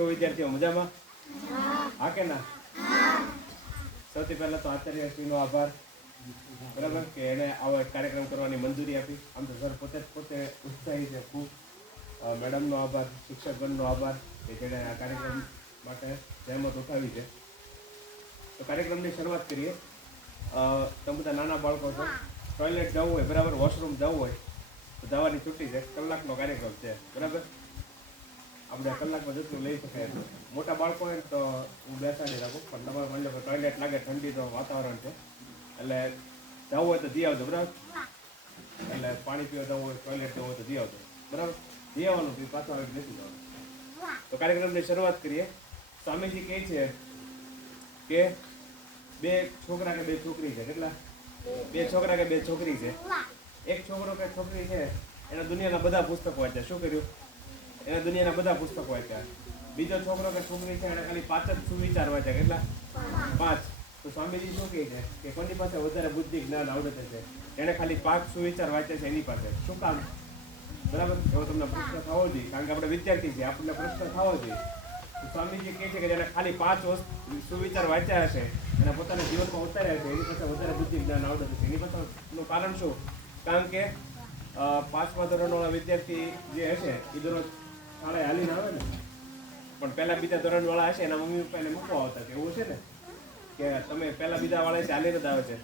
શું વિદ્યાર્થીઓ મજામાં? હા કે ના? સૌથી પહેલા તો આચાર્યશ્રીનો આભાર, બરાબર, કે એને આવો એક કાર્યક્રમ કરવાની મંજૂરી આપી. આમ તો સર પોતે ઉત્સાહી છે ખૂબ. મેડમનો આભાર, શિક્ષકગણનો આભાર કે જેણે આ કાર્યક્રમ માટે જહેમત ઉઠાવી છે. તો કાર્યક્રમની શરૂઆત કરીએ. તમે બધા નાના બાળકો છો, ટોયલેટ જવું હોય, બરાબર, વોશરૂમ જવું હોય તો જવાની છૂટી છે. કલાકનો કાર્યક્રમ છે, બરાબર. આપણે કલાકમાં જેટલું લઈ શકાય એટલું. મોટા બાળકો હોય તો હું બેસાડી રાખું, પણ તમારે માની લો કે ટોયલેટ લાગે, ઠંડી તો વાતાવરણ છે, એટલે જવું હોય તો જઈ આવજો, બરાબર. એટલે પાણી પીવા જવું હોય, ટોયલેટ જવું હોય તો જઈ આવજો, બરાબર. જઈ આવવાનું, પાછું આવી બેસી જવાનું. તો કાર્યક્રમની શરૂઆત કરીએ. સ્વામીજી કહે છે કે 2 છોકરા કે 2 છોકરી છે. કેટલા? 2 છોકરા કે 2 છોકરી છે. એક છોકરો કે છોકરી છે એને દુનિયાના બધા પુસ્તકો વાંચ્યા. શું કર્યું? એને દુનિયાના બધા પુસ્તકો વાંચ્યા. બીજો છોકરો કે છોકરી છે એને ખાલી 5 જ સુવિચાર વાંચ્યા. કેટલા? 5. તો સ્વામીજી શું કહે છે કે કોની પાસે વધારે બુદ્ધિ, જ્ઞાન, આવડત છે? એને ખાલી 5 સુવિચાર વાંચ્યા છે એની પાસે. શું કામ? બરાબર, એવો તમને પ્રશ્ન થવો જોઈએ, કારણ કે આપણે વિદ્યાર્થી છીએ, આપણને પ્રશ્ન થવો જોઈએ. સ્વામીજી કહે છે કે જેને ખાલી 5 સુવિચાર વાંચ્યા હશે અને પોતાના જીવનમાં ઉતાર્યા છે એની પાસે વધારે બુદ્ધિ, જ્ઞાન, આવડત છે. એની પાછળનું કારણ શું? કારણ કે 5મા ધોરણવાળા વિદ્યાર્થી જે હશે એ દરરોજ શાળાએ હાલીને આવે ને, પણ પહેલા બીજા ધોરણવાળા હશે એના મમ્મી પપ્પા એને મૂકવા આવતા છે. એવું છે ને કે તમે પહેલા બીજા વાળા છે હાલીને જ આવે છે,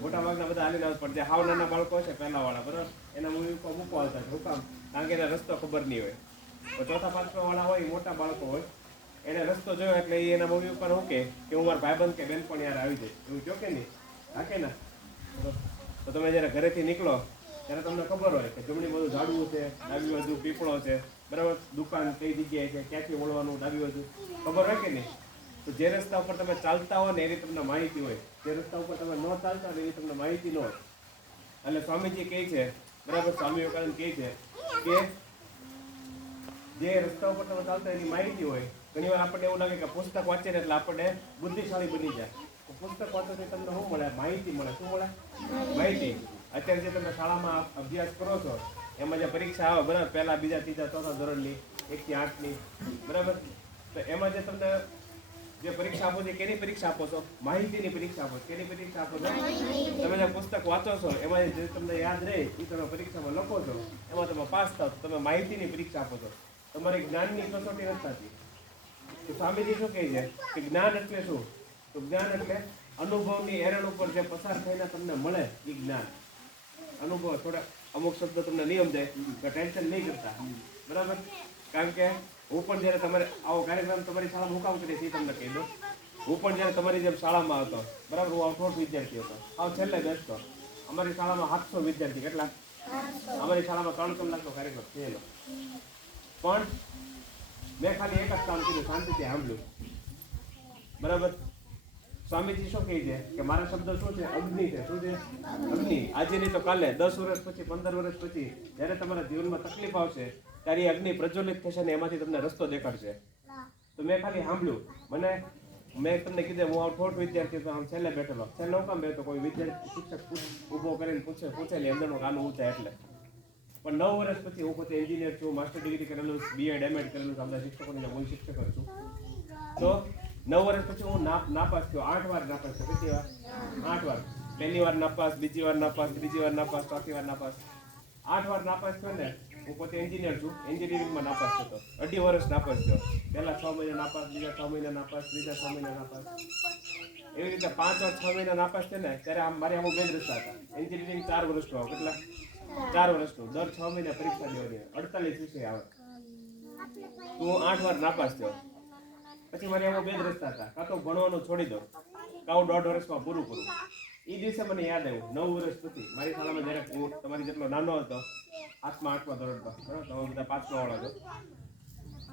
મોટા ભાગના બધા હાલીને આવે, પણ જે હાવ નાના બાળકો હશે પહેલા વાળા, બરાબર, એના મમ્મી પપ્પા મૂકવા આવતા છે. શું કામ? કારણ કે એને રસ્તો ખબર નહીં હોય. તો ચોથા પાંચમા વાળા હોય, મોટા બાળકો હોય, એને રસ્તો જોયો એટલે એના મમ્મી પપ્પાને શું કે હું મારા ભાઈબંધ કે બેનપણ યાર આવી જાય, એવું જો કે નહીં? હા કે ના? તો તમે જ્યારે ઘરેથી નીકળો ત્યારે તમને ખબર હોય કે જમણી બાજુ ઝાડવું છે, ડાબી બાજુ પીપળો છે, બરાબર, દુકાન કઈ જગ્યાએ છે, ક્યાંથી વળવાનું, ડાબી બાજુ ખબર હોય કે નહીં? તો જે રસ્તા ઉપર તમે ચાલતા હો ને એની તમને માહિતી હોય, જે રસ્તા ઉપર તમે ન ચાલતા હોય એની તમને માહિતી ન હોય. એટલે સ્વામીજી કહે છે, બરાબર, સ્વામી વિવેકાનંદ કહે છે કે જે રસ્તા ઉપર તમે ચાલતા એની માહિતી હોય. ઘણી વાર આપણને એવું લાગે કે પુસ્તક વાંચીએ ને એટલે આપણને બુદ્ધિશાળી બની જાય. પુસ્તક વાંચવાથી તમને શું મળે? માહિતી મળે. શું મળે? માહિતી. અત્યારે જે તમે શાળામાં અભ્યાસ કરો છો એમાં જે પરીક્ષા આવે, બરાબર, પહેલા, બીજા, ત્રીજા, ચોથા ધોરણની 1 થી 8ની, બરાબર, તો એમાં જે તમને જે પરીક્ષા આપો છો કેની પરીક્ષા આપો છો? માહિતીની પરીક્ષા આપો છો. કેની પરીક્ષા આપો છો? તમે જે પુસ્તક વાંચો છો એમાં જે તમને યાદ રહે એ તમે પરીક્ષામાં લખો છો, એમાં તમે પાસ થાવ, તમે માહિતીની પરીક્ષા આપો છો. તમારી જ્ઞાનની કસોટી નથી થતી. તો સ્વામીજી શું કહે છે કે જ્ઞાન એટલે શું? તો જ્ઞાન એટલે અનુભવની એરણ ઉપર જે પસાર થઈને તમને મળે એ જ્ઞાન. અનુભવ થોડા અમુક શબ્દો તમને નિયમ જાય તો ટેન્શન નહીં કરતા, બરાબર. કારણ કે હું પણ જ્યારે તમારે આવો કાર્યક્રમ તમારી શાળામાં મુકામ કરીશ એ તમને કહી દઉં. હું પણ જ્યારે તમારી જેમ શાળામાં હતો, બરાબર, હું અવઠોઠ વિદ્યાર્થી હતો, છેલ્લે બેસતો. અમારી શાળામાં 700 વિદ્યાર્થી. કેટલા? અમારી શાળામાં 3 કલાકનો કાર્યક્રમ થયેલો. પણ મેં ખાલી એક જ કામ કર્યું, શાંતિથી સાંભળ્યું, બરાબર. સ્વામીજી શું કહે છે કે મારા શબ્દો શું છે? અગ્નિ છે. શું છે? અગ્નિ. આજે નહીં તો કાલે, 10 વર્ષ પછી, 15 વર્ષ પછી જ્યારે તમારા જીવનમાં તકલીફ આવશે ત્યારે એ અગ્નિ પ્રજ્વલિત થશે ને એમાંથી તમને રસ્તો દેખાડશે. તો મેં ખાલી સાંભળ્યું. મેં તમને કીધું હું અવઠોઠ વિદ્યાર્થી તો આમ છેલ્લે બેઠેલો. છેલ્લે હું કામ બેઠો? કોઈ વિદ્યાર્થી શિક્ષક ઊભો કરીને પૂછે ને અંદરનો કાનો ઊંચા એટલે. પણ 9 વર્ષ પછી હું પોતે એન્જિનિયર છું, માસ્ટર ડિગ્રી કરેલું, BEd MAd કરેલું, આપણા શિક્ષકોની મૂળ શિક્ષક છું. તો 9 વર્ષ પછી હું નાપાસ થયો. 8 વાર નાપાસ થયો. કેટલી વાર? 8 વાર. પહેલી વાર નાપાસ, બીજી વાર નાપાસ, ત્રીજી વાર નાપાસ, ચોથી વાર નાપાસ. 8 વાર નાપાસ થયો ને. હું પોતે એન્જિનિયર છું, એન્જિનિયરિંગમાં નાપાસ થયો. 2.5 વર્ષ નાપાસ થયો. પહેલા 6 મહિના નાપાસ, બીજા 6 મહિના નાપાસ, ત્રીજા 6 મહિના નાપાસ. એવી રીતે 5 વાર 6 મહિના નાપાસ થયો ને ત્યારે મારે આમ 2 રસ્તા હતા. એન્જિનિયરિંગ 4 વર્ષનો. કેટલા? 4 વર્ષનું. દર 6 મહિના પરીક્ષા દેવાની, 48 વિષય આવે. તો હું 8 વાર નાપાસ થયો. પછી મારે એમાં 2 રસ્તા હતા, કાં તો ભણવાનું છોડી દો, કાં 1.5 વર્ષમાં પૂરું કરું. એ દિવસે મને યાદ આવ્યું 9 વર્ષ પછી મારી શાળામાં જ્યારે હું તમારી જેટલો નાનો હતો, 8મા ધોરણમાં, બરાબર, તમે બધા 5મા વાળા છો,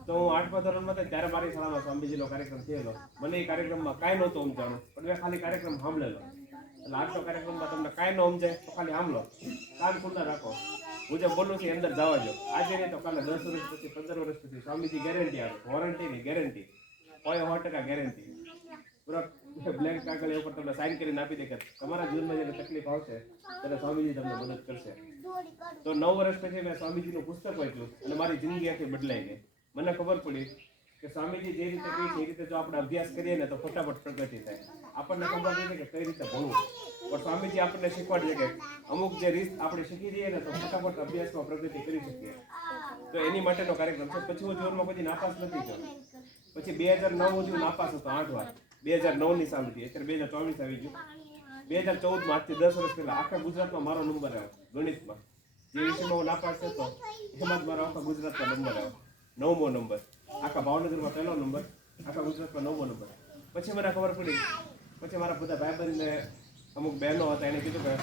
તો હું 8મા ધોરણમાં હતો ત્યારે મારી શાળામાં સ્વામીજીનો કાર્યક્રમ થયેલો. મને એ કાર્યક્રમમાં કાંઈ નહોતું સમજાણું, પણ મેં ખાલી કાર્યક્રમ સાંભળેલો. એટલે આજનો કાર્યક્રમમાં તમને કાંઈ ન સમજાય તો ખાલી સાંભળો, કાન ખુલ્લા રાખો. હું જે બોલું છું અંદર જવા દો. આજે નહીં તો કાલે, 10 વર્ષ પછી, 15 વર્ષ પછી સ્વામીજી ગેરંટી આપે. વોરંટીની ગેરંટી, 100% ગેરંટી. બરાબર, બ્લેન્ક કાગળ ઉપર તમને સાઇન કરીને આપી દે કે તમારા જીવનમાં જેને તકલીફ આવશે ત્યારે સ્વામીજી તમને મદદ કરશે. તો 9 વર્ષ પછી મેં સ્વામીજીનું પુસ્તક વાંચ્યું અને મારી જિંદગી આખી બદલાઈ ગઈ. મને ખબર પડી કે સ્વામીજી જે રીતે કહે છે એ રીતે જો આપણે અભ્યાસ કરીએ ને તો ફટાફટ પ્રગતિ થાય. આપણને ખબર નથી કે કઈ રીતે ભણવું, પણ સ્વામીજી આપણને શીખવાડે છે કે અમુક જે રીત આપણે શીખી જઈએ ને તો ફટાફટ અભ્યાસમાં પ્રગતિ કરી શકીએ. તો એની માટેનો કાર્યક્રમ છે. પછી હું જીવનમાં કોઈ નાપાસ નથી થયો. પછી 2009 સુધી નાપાસ હતો 8 વાર. 2009 ની સાલ હતી, અત્યારે 2024 આવી ગયું. 2014 માં આજથી 10 વર્ષ પહેલા આખા ગુજરાતમાં મારો નંબર આવ્યો ગણિતમાં. જે વિષયમાં હું નાપાસ થતો એમાં જ મારો આખા ગુજરાતમાં નંબર આવ્યો, 9મો નંબર. આખા ભાવનગરમાં પહેલો નંબર, આખા ગુજરાતમાં 9મો નંબર. પછી મને ખબર પડી, પછી મારા બધા ભાઈબંધને અમુક બહેનો હતા, એને કીધું કે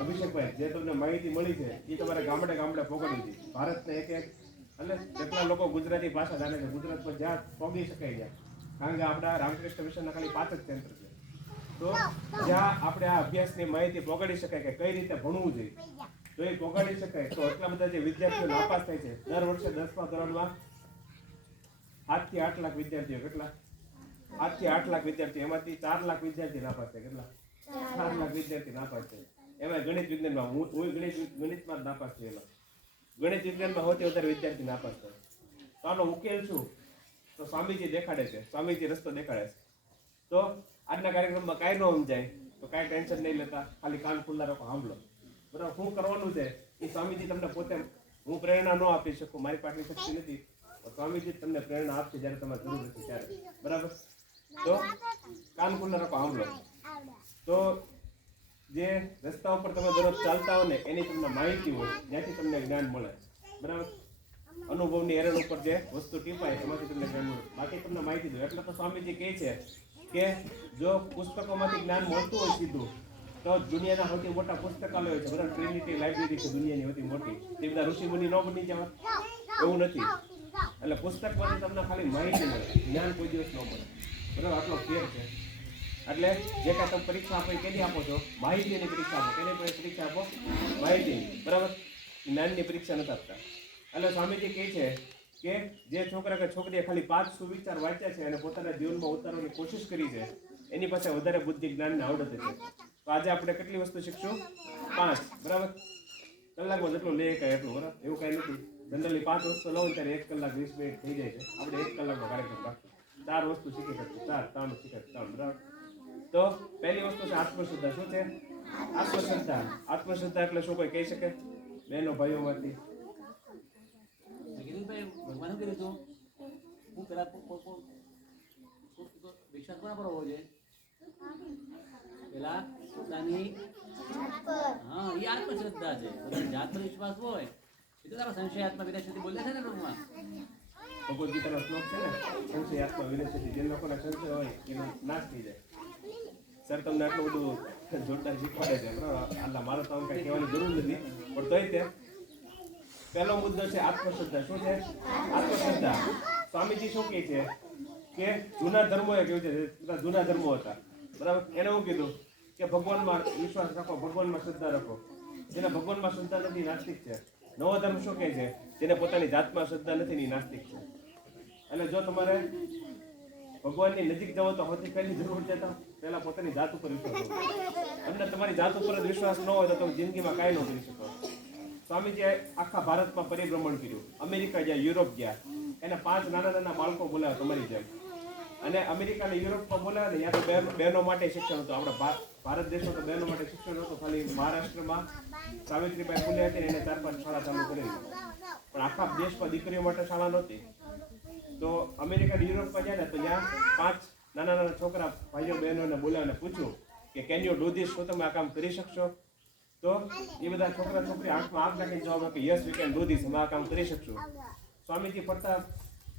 અભિષેકભાઈ, જે તમને માહિતી મળી છે એ તમારે ગામડે ગામડે પહોંચાડી હતી. ભારતને એક એટલે જેટલા લોકો ગુજરાતી ભાષા જાણે છે ગુજરાતમાં જ્યાં પહોંચી શકાય ત્યાં, કારણ કે આપણા રામકૃષ્ણ મિશનના ખાલી 5 જ સેન્ટર છે. તો જ્યાં આપણે આ અભ્યાસની માહિતી પહોંચાડી શકાય કે કઈ રીતે ભણવું જોઈએ, જો એ પહોંચાડી શકાય તો એટલા બધા જે વિદ્યાર્થીઓ નાપાસ થાય છે દર વર્ષે 10મા ધોરણમાં 7 થી 8 લાખ વિદ્યાર્થીઓ, કેટલા 8 થી 8 લાખ વિદ્યાર્થીઓ, એમાંથી 4 લાખ વિદ્યાર્થી નાપાસ થાય. કેટલા? 4 લાખ વિદ્યાર્થી નાપાસ થાય. એમાં ગણિત વિજ્ઞાનમાં હું ગણિતમાં જ નાપાસ થયેલો. ગણિત વિજ્ઞાનમાં સૌથી વધારે વિદ્યાર્થી નાપાસ થાય. તો આનો ઉકેલ શું? તો સ્વામીજી દેખાડે છે, સ્વામીજી રસ્તો દેખાડે છે. તો આજના કાર્યક્રમમાં કાંઈ ન સમજાય તો કાંઈ ટેન્શન નહીં લેતા, ખાલી કાન ખુલ્લા રાખો, સાંભળો. બરાબર? શું કરવાનું છે એ સ્વામીજી તમને પોતે, હું પ્રેરણા ન આપી શકું, મારી પાસે શક્તિ નથી. સ્વામીજી તમને પ્રેરણા આપશે જ્યારે તમારે જરૂર નથી ત્યારે. બરાબર? તો કાન ખુલ્લા રાખો, સાંભળો. તો જે રસ્તા ઉપર તમે દરરોજ ચાલતા હો ને એની તમને માહિતી હોય, જ્યાંથી તમને જ્ઞાન મળે. બરાબર? અનુભવની એરણ ઉપર જે વસ્તુ ટીપાય એમાંથી તમને જ્ઞાન મળે, બાકી તમને માહિતી દો. એટલે તો સ્વામીજી કહે છે કે જો પુસ્તકોમાંથી જ્ઞાન મળતું હોય સીધું, તો દુનિયાના સૌથી મોટા પુસ્તકાલયો છે. બરાબર? ટ્રિનિટી લાઇબ્રેરી છે દુનિયાની સૌથી મોટી. તે બધા ઋષિમુનિ ન બની જવા, એવું નથી. એટલે પુસ્તકમાંથી તમને ખાલી માહિતી મળે, જ્ઞાન કોઈ દિવસ ન મળે. બરાબર? આટલો ફેર છે. એટલે જે કાંઈ તમે પરીક્ષા આપો એ કેની આપો છો? માહિતીની પરીક્ષા આપો. કેની પરીક્ષા આપો? માહિતીની. બરાબર? જ્ઞાનની પરીક્ષા નથી આપતા. એટલે સ્વામીજી કહે છે કે જે છોકરા કે છોકરીએ ખાલી 5 સુવિચાર વાંચ્યા છે અને પોતાના જીવનમાં ઉતારવાની કોશિશ કરી છે, એની પાસે વધારે બુદ્ધિ, જ્ઞાન ને આવડત છે. તો આજે આપણે કેટલી વસ્તુ શીખશું? 5. બરાબર? કલાકમાં જેટલું લે કાંઈ એટલું. બરાબર? એવું કાંઈ નથી. જનરલી 5 વસ્તુ લઉં ત્યારે 1 કલાક 20 મિનિટ થઈ જાય છે. આપણે 1 કલાકનો કાર્યક્રમ રાખશું. 4 વસ્તુ શીખી શકશું. 3 શીખે 3. બરાબર? તો પહેલી વસ્તુ છે આત્મશ્રદ્ધા. શું છે? આત્મશ્રદ્ધા. આત્મશ્રદ્ધા એટલે શું, કોઈ કહી શકે? બહેનો ભાઈઓમાંથી ભગવાન કીધું હતું હું પેલા વિશ્વાસ કોના પર હોવો જોઈએ? પેલા પોતાની, હા, એ આત્મશ્રદ્ધા છે. પોતાની જાત પર વિશ્વાસ હોય એ તો તારો સંશય આત્મા વિનાશથી બોલે છે ને ટૂંકમાં. ભગવદ્ ગીતાનો શ્લોક છે ને, સંશય આત્મા વિનાશથી. જે લોકોને સંશય હોય એનો નાશ થઈ જાય. સર તમને આટલું બધું જોરદાર શીખવાડે છે. બરાબર? આટલા મારે તો કાંઈ કહેવાની જરૂર નથી, પણ તોય તે પહેલો મુદ્દો છે આત્મશ્રદ્ધા. શું છે? આત્મશ્રદ્ધા. સ્વામીજી શું કહે છે કે જૂના ધર્મોએ કેવું છે, બધા જૂના ધર્મો હતા. બરાબર? એને એવું કીધું કે ભગવાનમાં વિશ્વાસ રાખો, ભગવાનમાં શ્રદ્ધા રાખો. જેને ભગવાનમાં શ્રદ્ધા નથી નાસ્તિક છે. નવો ધર્મ શું કહે છે? જેને પોતાની જાતમાં શ્રદ્ધા નથી ની નાસ્તિક છે. એટલે જો તમારે ભગવાનની નજીક જાઓ તો સૌથી પહેલી જરૂર છે તો પહેલા પોતાની જાત ઉપર વિશ્વાસ હોવો. તમને તમારી જાત ઉપર જ વિશ્વાસ ન હોય તો તમે જિંદગીમાં કાંઈ ન કરી શકો. સ્વામીજીએ આખા ભારતમાં પરિભ્રમણ કર્યું. અમેરિકા ગયા, યુરોપ ગયા. એને 5 નાના નાના બાળકો બોલાવ્યા તમારી જેમ. અને અમેરિકા અને યુરોપમાં બોલાવ્યા ને ત્યાં તો બહેનો માટે શિક્ષણ હતું. આપણા ભારત દેશમાં તો બહેનો માટે શિક્ષણ હતું. ખાલી મહારાષ્ટ્રમાં સાવિત્રીબાઈ ફૂલે હતી ને એને 4-5 શાળા ચાલુ કરેલી. પણ આખા દેશમાં દીકરીઓ માટે શાળા નહોતી. તો અમેરિકા યુરોપમાં ગયા ને તો ત્યાં 5 નાના નાના છોકરા ભાઈઓ બહેનોને બોલાવીને પૂછ્યું કે કેન યુ ડુ ધીસ? શું તમે આ કામ કરી શકશો? તો એ બધા છોકરા છોકરી આંખમાં આંખ નાખીને જવાબ આપે, yes we can do this, અમે આ કામ કરી શકશું. સ્વામીજી ફરતા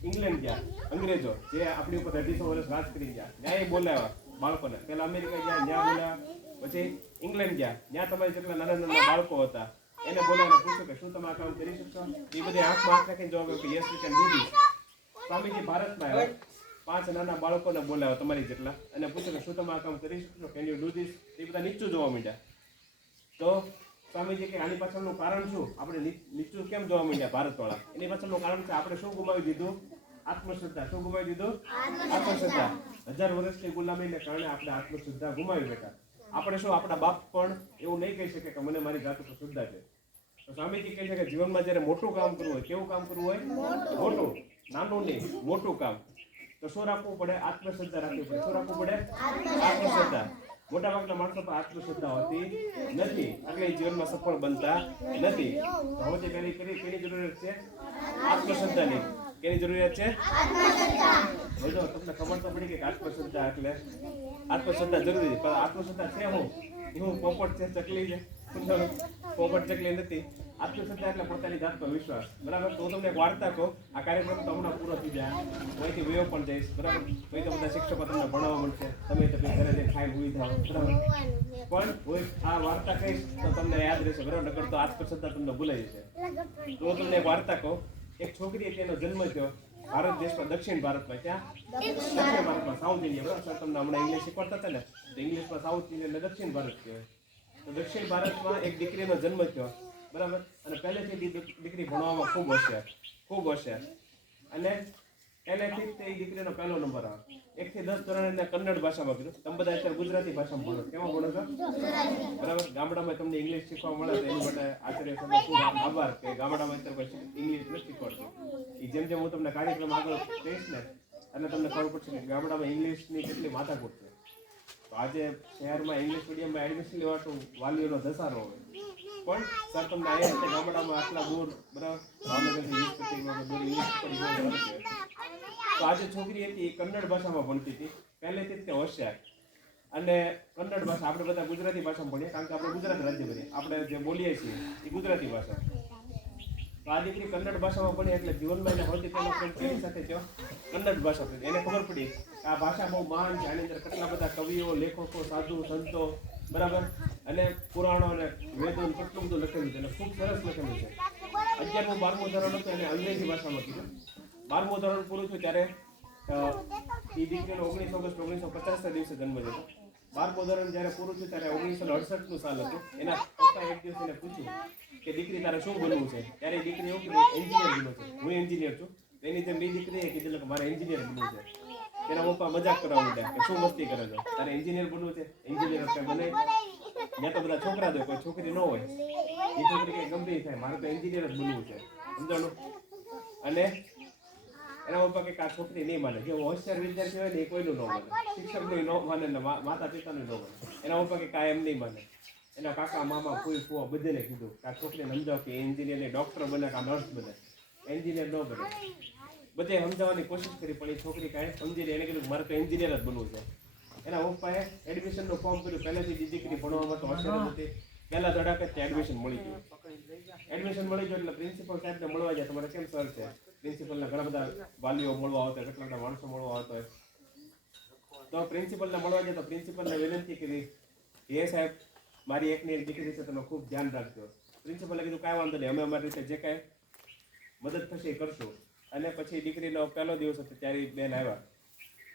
ઇંગ્લેન્ડ ગયા. અંગ્રેજો જે આપણી ઉપર 250 વર્ષ રાજ કરી ગયા, ત્યાં એ બોલાવ્યા બાળકોને. પહેલા અમેરિકા ગયા, ત્યાં બોલાવ્યા. પછી ઇંગ્લેન્ડ ગયા, ત્યાં તમારી જેટલા નાના નાના બાળકો હતા એને બોલાવીને પૂછ્યું કે શું તમે આ કામ કરી શકશો? એ બધે આંખમાં આંખ નાખીને જવાબ આપે, yes we can do this. Swamiji ભારતમાં આવ્યા, 5 નાના બાળકોને બોલાવ્યા તમારી જેટલા, અને પૂછ્યું કે શું તમે આ કામ કરી શકશો? Can you do this? એ બધા નીચું જોવા માંડ્યા. તો સ્વામીજી કે આની પાછળનું કારણ શું? આપણે નીચું કેમ જોવા માંડ્યા ભારતવાળા? એની પાછળનું કારણ છે આપણે શું ગુમાવી દીધું? આત્મશ્રદ્ધા. શું ગુમાવી દીધું? આત્મશ્રદ્ધા. 1000 વર્ષની ગુલામીને કારણે આપણે આત્મશ્રદ્ધા ગુમાવી બેઠા. આપણે શું, આપણા બાપ પણ એવું નહીં કહી શકે કે મને મારી જાત ઉપર શ્રદ્ધા છે. તો સ્વામીજી કહે છે કે જીવનમાં જ્યારે મોટું કામ કરવું હોય, કેવું કામ કરવું હોય? મોટું. નાનું નહીં મોટું કામ, તો શું રાખવું પડે? આત્મશ્રદ્ધા રાખવી પડે. શું રાખવું પડે? આત્મશ્રદ્ધા. મોટા ભાગના માણસો પર આત્મશ્રદ્ધા હોતી નથી, એટલે જીવનમાં સફળ બનતા નથી. તો સૌથી પહેલી કેની જરૂરિયાત છે? આત્મશ્રદ્ધાની. કેની જરૂરિયાત છે? જો તમને ખબર તો પડી કે આત્મશ્રદ્ધા એટલે આત્મશ્રદ્ધા જરૂરી છે, પણ આત્મશ્રદ્ધા છે હું પોપટ છે, ચકલી છે? પોપટ ચકલી નથી. આત્મશ્રદ્ધા એટલે પોતાની જાત પર વિશ્વાસ. બરાબર? તો હું તમને એક વાર્તા કહું. આ કાર્યક્રમ તો હમણાં પૂરો થઈ જાય, અહીંથી વયો પણ જઈશ. બરાબર? પછી તો બધા શિક્ષકો તમને ભણાવવા મળશે, તમે તો ઘરે જઈને ખાઈ ભૂલી જાઓ. બરાબર? પણ હું આ વાર્તા કહીશ તો તમને યાદ રહેશે. બરાબર? નકર તો આત્મશ્રદ્ધા તમને ભૂલાઈ જશે. તો હું તમને એક વાર્તા કહું. એક છોકરી તેનો જન્મ થયો ભારત દેશમાં, દક્ષિણ ભારતમાં. ક્યાં? દક્ષિણ ભારતમાં, સાઉથ ઇન્ડિયા. બરાબર? સર તમને હમણાં ઇંગ્લિશ શીખવાડતા હતા ને, તો ઇંગ્લિશમાં સાઉથ ઇન્ડિયા અને દક્ષિણ ભારત કહેવાય. તો દક્ષિણ ભારતમાં એક દીકરીનો જન્મ થયો. બરાબર? અને પહેલેથી દીકરી ભણવામાં ખૂબ હોશિયાર. અને પહેલેથી તે દીકરીનો પહેલો નંબર આવે. 1 થી 10 ધોરણ એને કન્નડ ભાષામાં કીધું. તમે બધા અત્યારે ગુજરાતી ભાષામાં ભણો. કેમાં ભણો છો? બરાબર? ગામડામાં તમને ઇંગ્લિશ શીખવા મળે તો એની માટે આચાર્ય સાહેબનો ખૂબ આભાર કે ગામડામાં અત્યારે કોઈ ઇંગ્લિશ નથી શીખવાડતું. એ જેમ જેમ હું તમને કાર્યક્રમ આગળ કહીશ ને એટલે તમને ખબર પડશે કે ગામડામાં ઇંગ્લિશની કેટલી માથાકૂટ છે. તો આજે શહેરમાં ઇંગ્લિશ મીડિયમમાં એડમિશન લેવાતું વાલીઓનો ધસારો હોય, પણ સર તમને અહીંયા રીતે ગામડામાં આટલા દૂર, બરાબર, ભાવનગરથી 20 કિલોમીટર દૂર ઇંગ્લિશ પડી ગયો. તો આજે છોકરી હતી એ કન્નડ ભાષામાં ભણતી હતી, પહેલેથી જ તે હોશિયાર. અને કન્નડ ભાષા આપણે બધા ગુજરાતી ભાષામાં ભણીએ, કારણ કે આપણે ગુજરાત રાજ્ય ભણીએ, આપણે જે બોલીએ છીએ એ ગુજરાતી ભાષા. તો આ દીકરી કન્નડ ભાષામાં ભણી એટલે જીવનમાં એને સૌથી પહેલો ફ્રેન્ડ કેની સાથે થયો? કન્નડ ભાષા. એને ખબર પડી કે આ ભાષા બહુ મહાન છે, આની અંદર કેટલા બધા કવિઓ, લેખકો, સાધુ, સંતો, બરાબર, અને પુરાણો અને વેદો કેટલું બધું લખેલું છે અને ખૂબ સરસ લખેલું છે. 11મું 12મું ધોરણ હતું એને અંગ્રેજી ભાષામાં કીધું. 12મું ધોરણ પૂરું થયું ત્યારે એ દીકરીનો 19 ઓગસ્ટ 1950ના દિવસે જન્મ થયો. 12મું ધોરણ જ્યારે પૂરું થયું ત્યારે 1968નું સાલ હતું. એના પપ્પા એક દિવસ એને પૂછ્યું કે દીકરી તારે શું બનવું છે? ત્યારે દીકરી એવું કીધું એન્જિનિયર બનવું છે. હું એન્જિનિયર છું. એની જેમ બીજી દીકરીએ કીધું કે મારે એન્જિનિયર બનવું છે. એના પપ્પા મજાક કરવા માંડ્યા કે શું મસ્તી કરે છો, તારે એન્જિનિયર બનવું છે? એન્જિનિયર કઈ બને? ત્યાં તો બધા છોકરા દો, કોઈ છોકરી ન હોય. એ છોકરી કઈ ગંભીર થાય, મારે તો એન્જિનિયર જ બનવું છે. સમજાણું? અને એના પપ્પા કે આ છોકરી નહીં માને. જે હોશિયાર વિદ્યાર્થી હોય ને એ કોઈનું ન માને, શિક્ષકનું ન માને ને માતા પિતાનું ન માને. એના પપ્પા કે કાંઈ એમ નહીં માને. એના કાકા, મામા, ફૂઈ, ફુવા બધાને કીધું કે આ છોકરીને સમજાવ કે એન્જિનિયર ને ડોક્ટર બને કે નર્સ બને, એન્જિનિયર ન બને. બધે સમજાવવાની કોશિશ કરી પણ એ છોકરી કાંઈ સમજી નહીં. એને કીધું મારે તો એન્જિનિયર જ બનવું છે. એના પપ્પાએ એડમિશનનું ફોર્મ કર્યું. પહેલેથી દીકરી ભણવામાં તો હોશિયાર હતી. પહેલા ધડાકે ત્યાં એડમિશન મળી ગયું. એડમિશન મળી ગયું એટલે પ્રિન્સિપલ સાહેબને મળવા જાય. તમારે કેમ સર છે? પ્રિન્સિપલના ઘણા બધા વાલીઓ મળવા આવતા, કેટલા બધા માણસો મળવા આવતા હોય. તો પ્રિન્સિપલને મળવા જાય તો પ્રિન્સિપલને વિનંતી કરી, હે સાહેબ, મારી એકની એક દીકરી છે, તમે ખૂબ ધ્યાન રાખજો. પ્રિન્સિપલે કીધું કાંઈ વાંધો નહીં, અમે અમારી રીતે જે કાંઈ મદદ થશે એ કરશું. અને પછી દીકરીનો પહેલો દિવસ હતો ત્યારે બેન આવ્યા.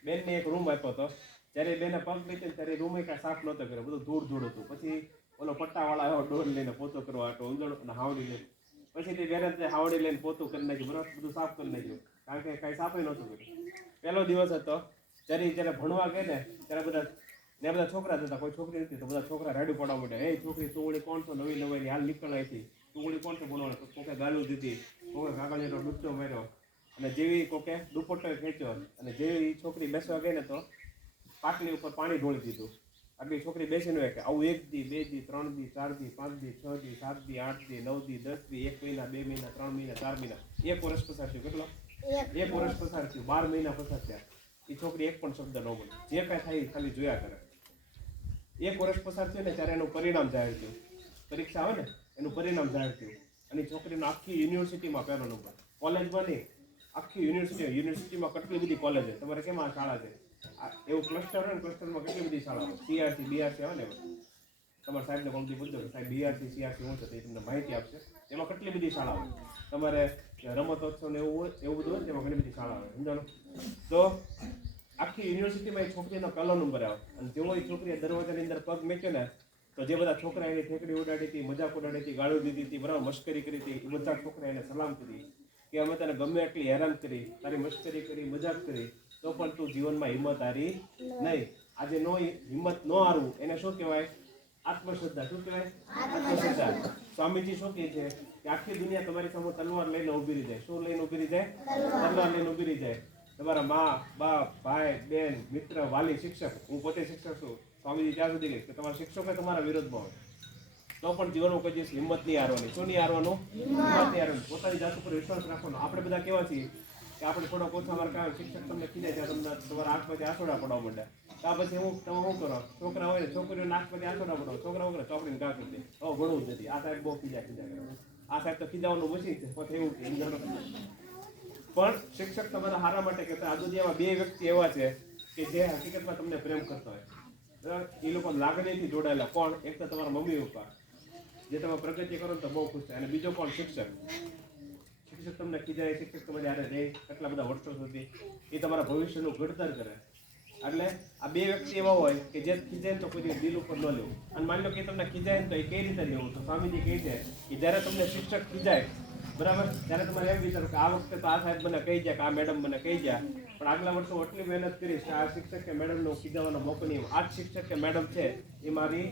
બેનને એક રૂમ આપ્યો હતો. જ્યારે બેને પગ લીધો ત્યારે રૂમે કાંઈ સાફ નહોતો કર્યો, બધું ધૂળ ધૂળ હતું. પછી ઓલો પટ્ટાવાળા આવ્યો ડોર લઈને પોતો કરવા હતો, ઉંદર અને હાવડી લઈને. પછી તે બેને હાવડી લઈને પોતું કરી નાખ્યું, બરાબર, બધું સાફ કરી નાખ્યું, કારણ કે કાંઈ સાફ નહોતું કર્યું. પહેલો દિવસ હતો. જ્યારે ભણવા ગઈ ને ત્યારે બધા છોકરા હતા, કોઈ છોકરી નથી. તો બધા છોકરા રાડું પાડવા માંડ્યા, એ છોકરી તું ઓળી કોણ છો? નવી નવી હાલ નીકળાઈ હતી, તું ઓળી કોણ છો ભણવા? કોકે ગાલું દીધી, કોકે કાગળિયાનો ડૂબતો માર્યો, અને જેવી કોકે દુપટ્ટો ખેંચ્યો, અને જેવી છોકરી બેસવા ગઈ ને તો પાટલી ઉપર પાણી ઢોળી દીધું. આટલી છોકરી બેસીને હોય કે આવું 1 દી 2 દી 3 દી 4 દી 5 દી 6 દી 7 દી 8 દી 9 દી 10 દી 1 મહિના 2 મહિના 3 મહિના 4 મહિના 1 વર્ષ પસાર થયું. કેટલો? 1 વર્ષ પસાર થયું. 12 મહિના પસાર થયા. એ છોકરી એક પણ શબ્દ ન બોલે, જે કાંઈ થાય ખાલી જોયા કરે. 1 વર્ષ પસાર થયું ને ત્યારે એનું પરિણામ જાહેર થયું. પરીક્ષા આવે ને એનું પરિણામ જાહેર થયું. અને છોકરીનો આખી યુનિવર્સિટીમાં પહેલો નંબર. કોલેજમાં નહીં, આખી યુનિવર્સિટીમાં કેટલી બધી કોલેજ છે. તમારે કેમ આ શાળા છે? એવું ક્લસ્ટર હોય ને, ક્લસ્ટરમાં કેટલી બધી શાળાઓ, CRC BRC આવે ને, તમારા સાહેબને કોમથી પૂછજો કે સાહેબ BRC CRC શું છે, તો એ તમને માહિતી આપશે. એમાં કેટલી બધી શાળાઓ, તમારે રમતોત્સવ ને એવું હોય, એવું બધું હોય ને, તેમાં ઘણી બધી શાળાઓ હોય. સમજાણું? તો આખી યુનિવર્સિટીમાં એ છોકરીનો પહેલો નંબર આવ્યો. અને જેવો એ છોકરીએ દરવાજાની અંદર પગ મૂક્યો ને તો જે બધા છોકરા એની ઠેકડી ઉડાડી હતી, મજાક ઉડાડી હતી, ગાળું દીધી હતી, બરાબર, મશ્કરી કરી હતી, એ બધા છોકરા એને સલામ કરી કે અમે તને ગમે એટલી હેરાન કરી, તારી મશ્કરી કરી, મજાક કરી, તો પણ તું જીવનમાં હિંમત હારી નહીં. આજે હિંમત ન હારવું એને શું કહેવાય? આત્મશ્રદ્ધા. શું કહેવાય? આત્મશ્રદ્ધા. સ્વામીજી શું કહે છે કે આખી દુનિયા તમારી સામે તલવાર લઈને ઊભી રહી જાય. શું લઈને ઊભી રહી જાય? તલવાર લઈને ઊભી રહી જાય. તમારા મા, બાપ, ભાઈ, બેન, મિત્ર, વાલી, શિક્ષક. હું પોતે શિક્ષક છું. સ્વામીજી ત્યાં સુધી કહે કે તમારા શિક્ષકો તમારા વિરોધમાં હોય તો પણ જીવનમાં કોઈ દિવસ હિંમત નહીં હારવાની. શું નહીં હારવાનું? હિંમત નહીં હારવાની. પોતાની જાત ઉપર વિશ્વાસ રાખવાનો. આપણે બધા કેવા છીએ કે આપણે થોડોક ઓછા માર્ક આવે, શિક્ષક તમને ખીજાય ત્યાં તમને તમારા આંખમાંથી આંસોડા પડવા માંડે. ત્યાર પછી તમે શું કરો? છોકરા હોય ને છોકરીઓ નાકમાંથી આંસોડા પડો, છોકરા વગર ચોપડીને ઘા કરી દે. હવે ભણવું જ નથી. આ સાહેબ બહુ ખીજા કરે. આ સાહેબ તો ખીજાવાનું મશીન છે. પછી એવું પણ શિક્ષક તમારા હારા માટે કહેતા આ દુનિયામાં બે વ્યક્તિ એવા છે કે જે હકીકતમાં તમને પ્રેમ કરતા હોય. એ લોકો લાગણીથી જોડાયેલા. કોણ? એક તો તમારા મમ્મી પપ્પા, જે તમે પ્રગતિ કરો તો બહુ ખુશ થાય. અને બીજો કોણ? શિક્ષક. શિક્ષક તમને ખીજાય, શિક્ષક તમારી હારે રહે કેટલા બધા વર્ષો સુધી, એ તમારા ભવિષ્યનું ઘડતર કરે. એટલે આ બે વ્યક્તિ એવા હોય કે જે ખીજાય તો કોઈ દિલ ઉપર ન લેવું. અને માની લો કે તમને ખીજાય તો એ કઈ રીતે લેવું? તો સ્વામીજી કહે છે કે જ્યારે તમને શિક્ષક ખીજાય, બરાબર, ત્યારે તમારે એમ વિચારો કે આ વખતે તો આ સાહેબ મને કહી ગયા, કે આ મેડમ મને કહી ગયા, પણ આગલા વર્ષો એટલી મહેનત કરીશ કે આ શિક્ષક કે મેડમનો ખીજાવાનો મોકો નહીં. આ જ શિક્ષક કે મેડમ છે એ મારી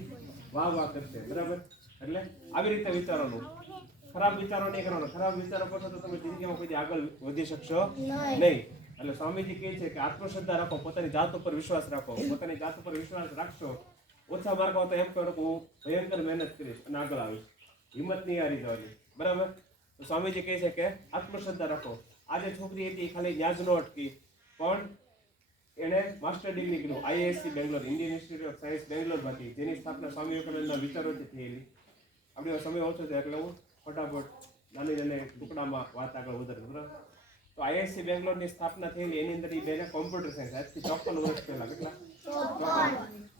વાહ વાહ કરશે. બરાબર, એટલે આવી રીતે વિચારવાનું. ખરાબ વિચારો નહીં કરવાનો. ખરાબ વિચારો કરશો તો તમે જિંદગીમાં કોઈ આગળ વધી શકશો નહીં. એટલે સ્વામીજી કહે છે કે આત્મશ્રદ્ધા રાખો, પોતાની જાત ઉપર વિશ્વાસ રાખો. પોતાની જાત ઉપર વિશ્વાસ રાખશો, ઓછા માર્ક આવે તો એમ કહો કે હું ભયંકર મહેનત કરીશ અને આગળ આવીશ. હિંમત નહીં હારી જવાની. બરાબર, તો સ્વામીજી કહે છે કે આત્મશ્રદ્ધા રાખો. આજે છોકરી હતી ખાલી ન્યાજ ન અટકી, પણ એણે માસ્ટર ડિગ્રી કર્યું IISc Bangalore, Indian Institute of Science બેંગ્લોરમાંથી, જેની સ્થાપના સ્વામી વિવેકાનંદના વિચારોથી થયેલી. આપણે સમય ઓછો છે એટલે હું ફટાફટ નાની નાની ટુકડામાં વાત આગળ વધારે. બરાબર, તો IISc બેંગ્લોરની સ્થાપના થયેલી એની અંદર એ બેને કોમ્પ્યુટર સાયન્સ, આજથી 54 વર્ષ પહેલા, કેટલા?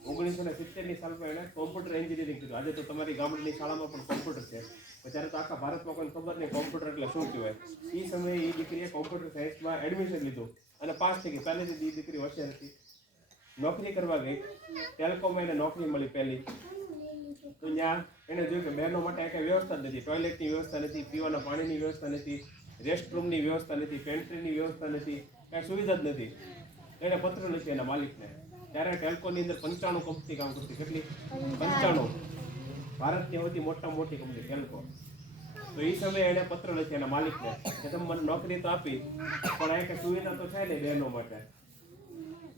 1970ની સાલમાં એણે કોમ્પ્યુટર એન્જિનિયરિંગ કર્યું. આજે તો તમારી ગામડાની શાળામાં પણ કોમ્પ્યુટર છે. ત્યારે તો આખા ભારતમાં કોઈને ખબર નહીં કોમ્પ્યુટર એટલે શું કહેવાય. એ સમયે એ દીકરીએ કોમ્પ્યુટર સાયન્સમાં એડમિશન લીધું અને પાસ થઈ ગઈ. પહેલેથી એ દીકરી હોશિયાર હતી. નોકરી કરવા ગઈ, ટેલિકોમમાં એને નોકરી મળી પહેલી. તો ત્યાં એને જોયું કે બહેનો માટે કંઈ વ્યવસ્થા જ નથી. ટોયલેટની વ્યવસ્થા નથી, પીવાના પાણીની વ્યવસ્થા નથી, રેસ્ટરૂમની વ્યવસ્થા નથી, પેન્ટ્રીની વ્યવસ્થા નથી, કાંઈ સુવિધા જ નથી. એને પત્ર લખ્યો એના માલિકને. ત્યારે ટેલ્કોની અંદર 95 કંપની કામ કરતી. કેટલી? 95. ભારતની સૌથી મોટામાં મોટી કંપની ટેલ્કો. તો એ સમયે એને પત્ર લખ્યો એના માલિકને કે તમે મને નોકરી તો આપી, પણ અહીં કંઈ સુવિધા તો થાય ને બહેનો માટે.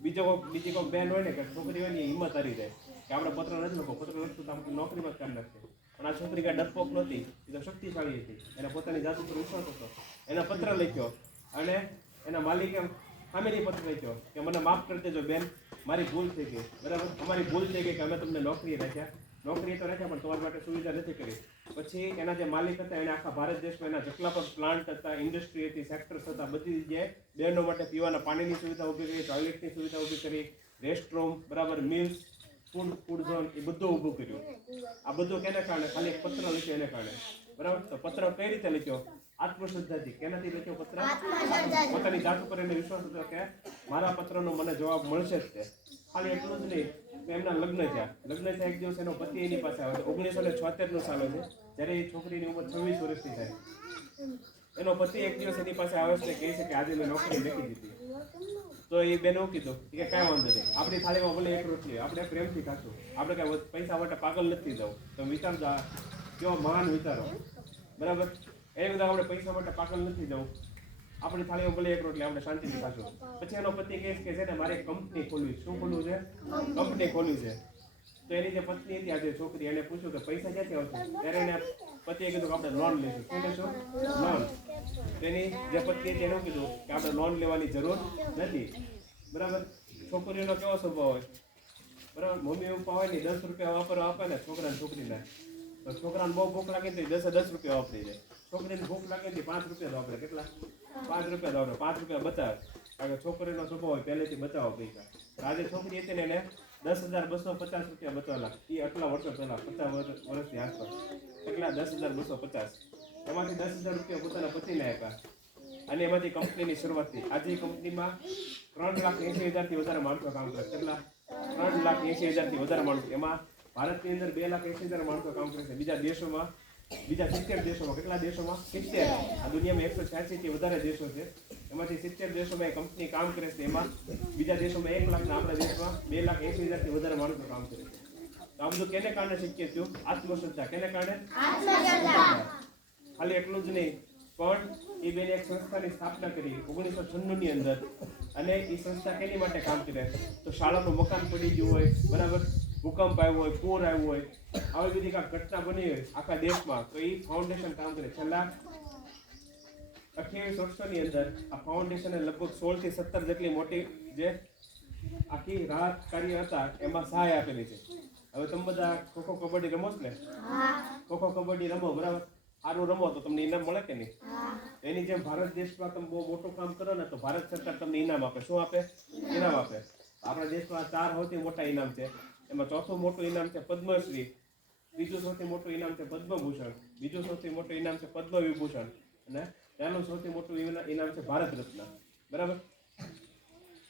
બીજી કોઈ બહેન હોય ને કે છોકરી હોય ને હિંમત હારી જાય કે આપણે પત્ર નથી લખો, પત્ર લખતું તો આપણે નોકરીમાં જ કાઢી નાખશે. પણ આ છોકરી કાંઈ ડરપોક નહોતી, એ તો શક્તિશાળી હતી. એને પોતાની જાત ઉપર વિશ્વાસ હતો. એને પત્ર લખ્યો અને એના માલિકે સામેથી પત્ર લખ્યો કે મને માફ કરી દેજો બેન, મારી ભૂલ થઈ ગઈ. બરાબર, અમારી ભૂલ થઈ ગઈ કે અમે તમને નોકરી રાખ્યા. નોકરી તો રાખ્યા પણ તમારી માટે સુવિધા નથી કરી. પછી એના જે માલિક હતા એને આખા ભારત દેશમાં એના જેટલા પણ પ્લાન્ટ હતા, ઇન્ડસ્ટ્રી હતી, સેક્ટર્સ હતા, બધી જગ્યાએ બહેનો માટે પીવાના પાણીની સુવિધા ઊભી કરી, ટોયલેટની સુવિધા ઊભી કરી, રેસ્ટરૂમ, બરાબર, મિલ્સ, ફૂડ ઝોન, એ બધું ઊભું કર્યું. આ બધું કેને કારણે? ખાલી એક પત્ર લખ્યો એને કારણે. બરાબર, તો પત્ર કઈ રીતે લખ્યો? આત્મશ્રદ્ધાથી. કેનાથી લખ્યો પત્ર? પોતાની જાત ઉપર એને વિશ્વાસ હતો કે મારા પત્રનો મને જવાબ મળશે જ. તે ખાલી એટલું જ નહીં, એમના લગ્ન થયા. લગ્ન થયા એક દિવસ એનો પતિ એની પાસે આવે. 1976 નો સાલ છે, જ્યારે એ છોકરીની ઉંમર 26 વર્ષની થાય. એનો પતિ એક દિવસ એની પાસે આવે છે, કહે છે કે આજે મેં નોકરી લખી દીધી. તો એ બેન એવું કીધું કે કાંઈ વાંધો નહીં, આપણી થાળીમાં ભલે એક રોટલી, આપણે પ્રેમથી ખાશું, આપણે કાંઈ પૈસા માટે પાગલ નથી જવું. તો વિચારજો કેવો મહાન વિચારો. બરાબર, એ બધા આપણે પૈસા માટે પાગલ નથી જવું, આપણી થાળીમાં ભલે એક રોટલી, આપણે શાંતિથી ખાશું. પછી એનો પતિ કહે કે છે ને મારે કંપની ખોલવી. શું ખોલવું છે? કંપની ખોલવી છે. તો એની જે પત્ની હતી આજે છોકરી, એને પૂછ્યું કે પૈસા ક્યાંથી આવશે? ત્યારે એને પતિએ કીધું કે આપણે લોન લઈશું. શું લેશું? લોન. તેની જે પત્ની હતી એને કીધું કે આપણે લોન લેવાની જરૂર નથી. બરાબર, છોકરીનો કેવો સ્વભાવ હોય? બરાબર, મમ્મી પપ્પા હોય ને 10 રૂપિયા વાપરવા આપે ને છોકરાને છોકરીને, તો છોકરાને બહુ ભૂખ લાગે ને 10 રૂપિયા વાપરી જાય. છોકરીને ભૂખ લાગે ને 5 રૂપિયા વાપરે. કેટલા? 5 રૂપિયા વાપરે. 5 રૂપિયા બચાવે. કારણ કે છોકરીનો સ્વભાવ હોય પહેલેથી બચાવો પૈસા. આજે છોકરી હતી ને એને 10,250 રૂપિયા બચાવેલા. એ આટલા વર્ષો પહેલા, 50 વર્ષની આસપાસ. કેટલા? 10,250. એમાંથી 10,000 રૂપિયા પોતાના પતિને આપ્યા અને એમાંથી કંપનીની શરૂઆત થઈ. આજે કંપનીમાં 3,80,000થી વધારે માણસો કામ કરે. કેટલા? 3,80,000થી વધારે માણસો. એમાં ભારતની અંદર 2,80,000 માણસો કામ કરે છે. બીજા દેશોમાં, બીજા 70 દેશોમાં. કેટલા દેશોમાં? 70. આ દુનિયામાં 186 થી વધારે દેશો છે. એમાંથી 70 દેશોમાં એ કંપની કામ કરે છે. એમાં બીજા દેશોમાં 1 લાખ ને આપણા દેશમાં 2,80,000થી વધારે માણસો કામ કરે છે. તો આ બધું કેને કારણે શક્ય થયું? આત્મશ્રદ્ધા. કેને કારણે? આત્મશ્રદ્ધા. ખાલી એટલું જ નહીં, પણ એ બેને એક સંસ્થાની સ્થાપના કરી 1996 ની અંદર. અને એ સંસ્થા કેની માટે કામ કરે? તો શાળાનું મકાન પડી ગયું હોય, બરાબર, ભૂકંપ આવ્યો હોય, પૂર આવ્યું હોય, આવી બધી કાંઈક ઘટના બની હોય આખા દેશમાં, તો એ ફાઉન્ડેશન કામ કરે. છેલ્લા 28 વર્ષોની અંદર આ ફાઉન્ડેશને લગભગ 16 થી 17 જેટલી મોટી જે આખી રાહત કાર્ય હતા એમાં સહાય આપેલી છે. હવે તમે બધા ખોખો કબડ્ડી રમો છો ને? ખોખો કબડ્ડી રમો, બરાબર, સારું રમો તો તમને ઇનામ મળે કે નહીં? એની જેમ ભારત દેશમાં તમે બહુ મોટું કામ કરો ને તો ભારત સરકાર તમને ઇનામ આપે. શું આપે? ઇનામ આપે. આપણા દેશમાં 4 સૌથી મોટા ઇનામ છે. એમાં ચોથું મોટું ઇનામ છે પદ્મશ્રી, બીજું સૌથી મોટું ઇનામ છે પદ્મભૂષણ, બીજું સૌથી મોટું ઇનામ છે પદ્મ વિભૂષણ, અને ત્યાંનું સૌથી મોટું ઇનામ છે ભારત રત્ન, બરાબર.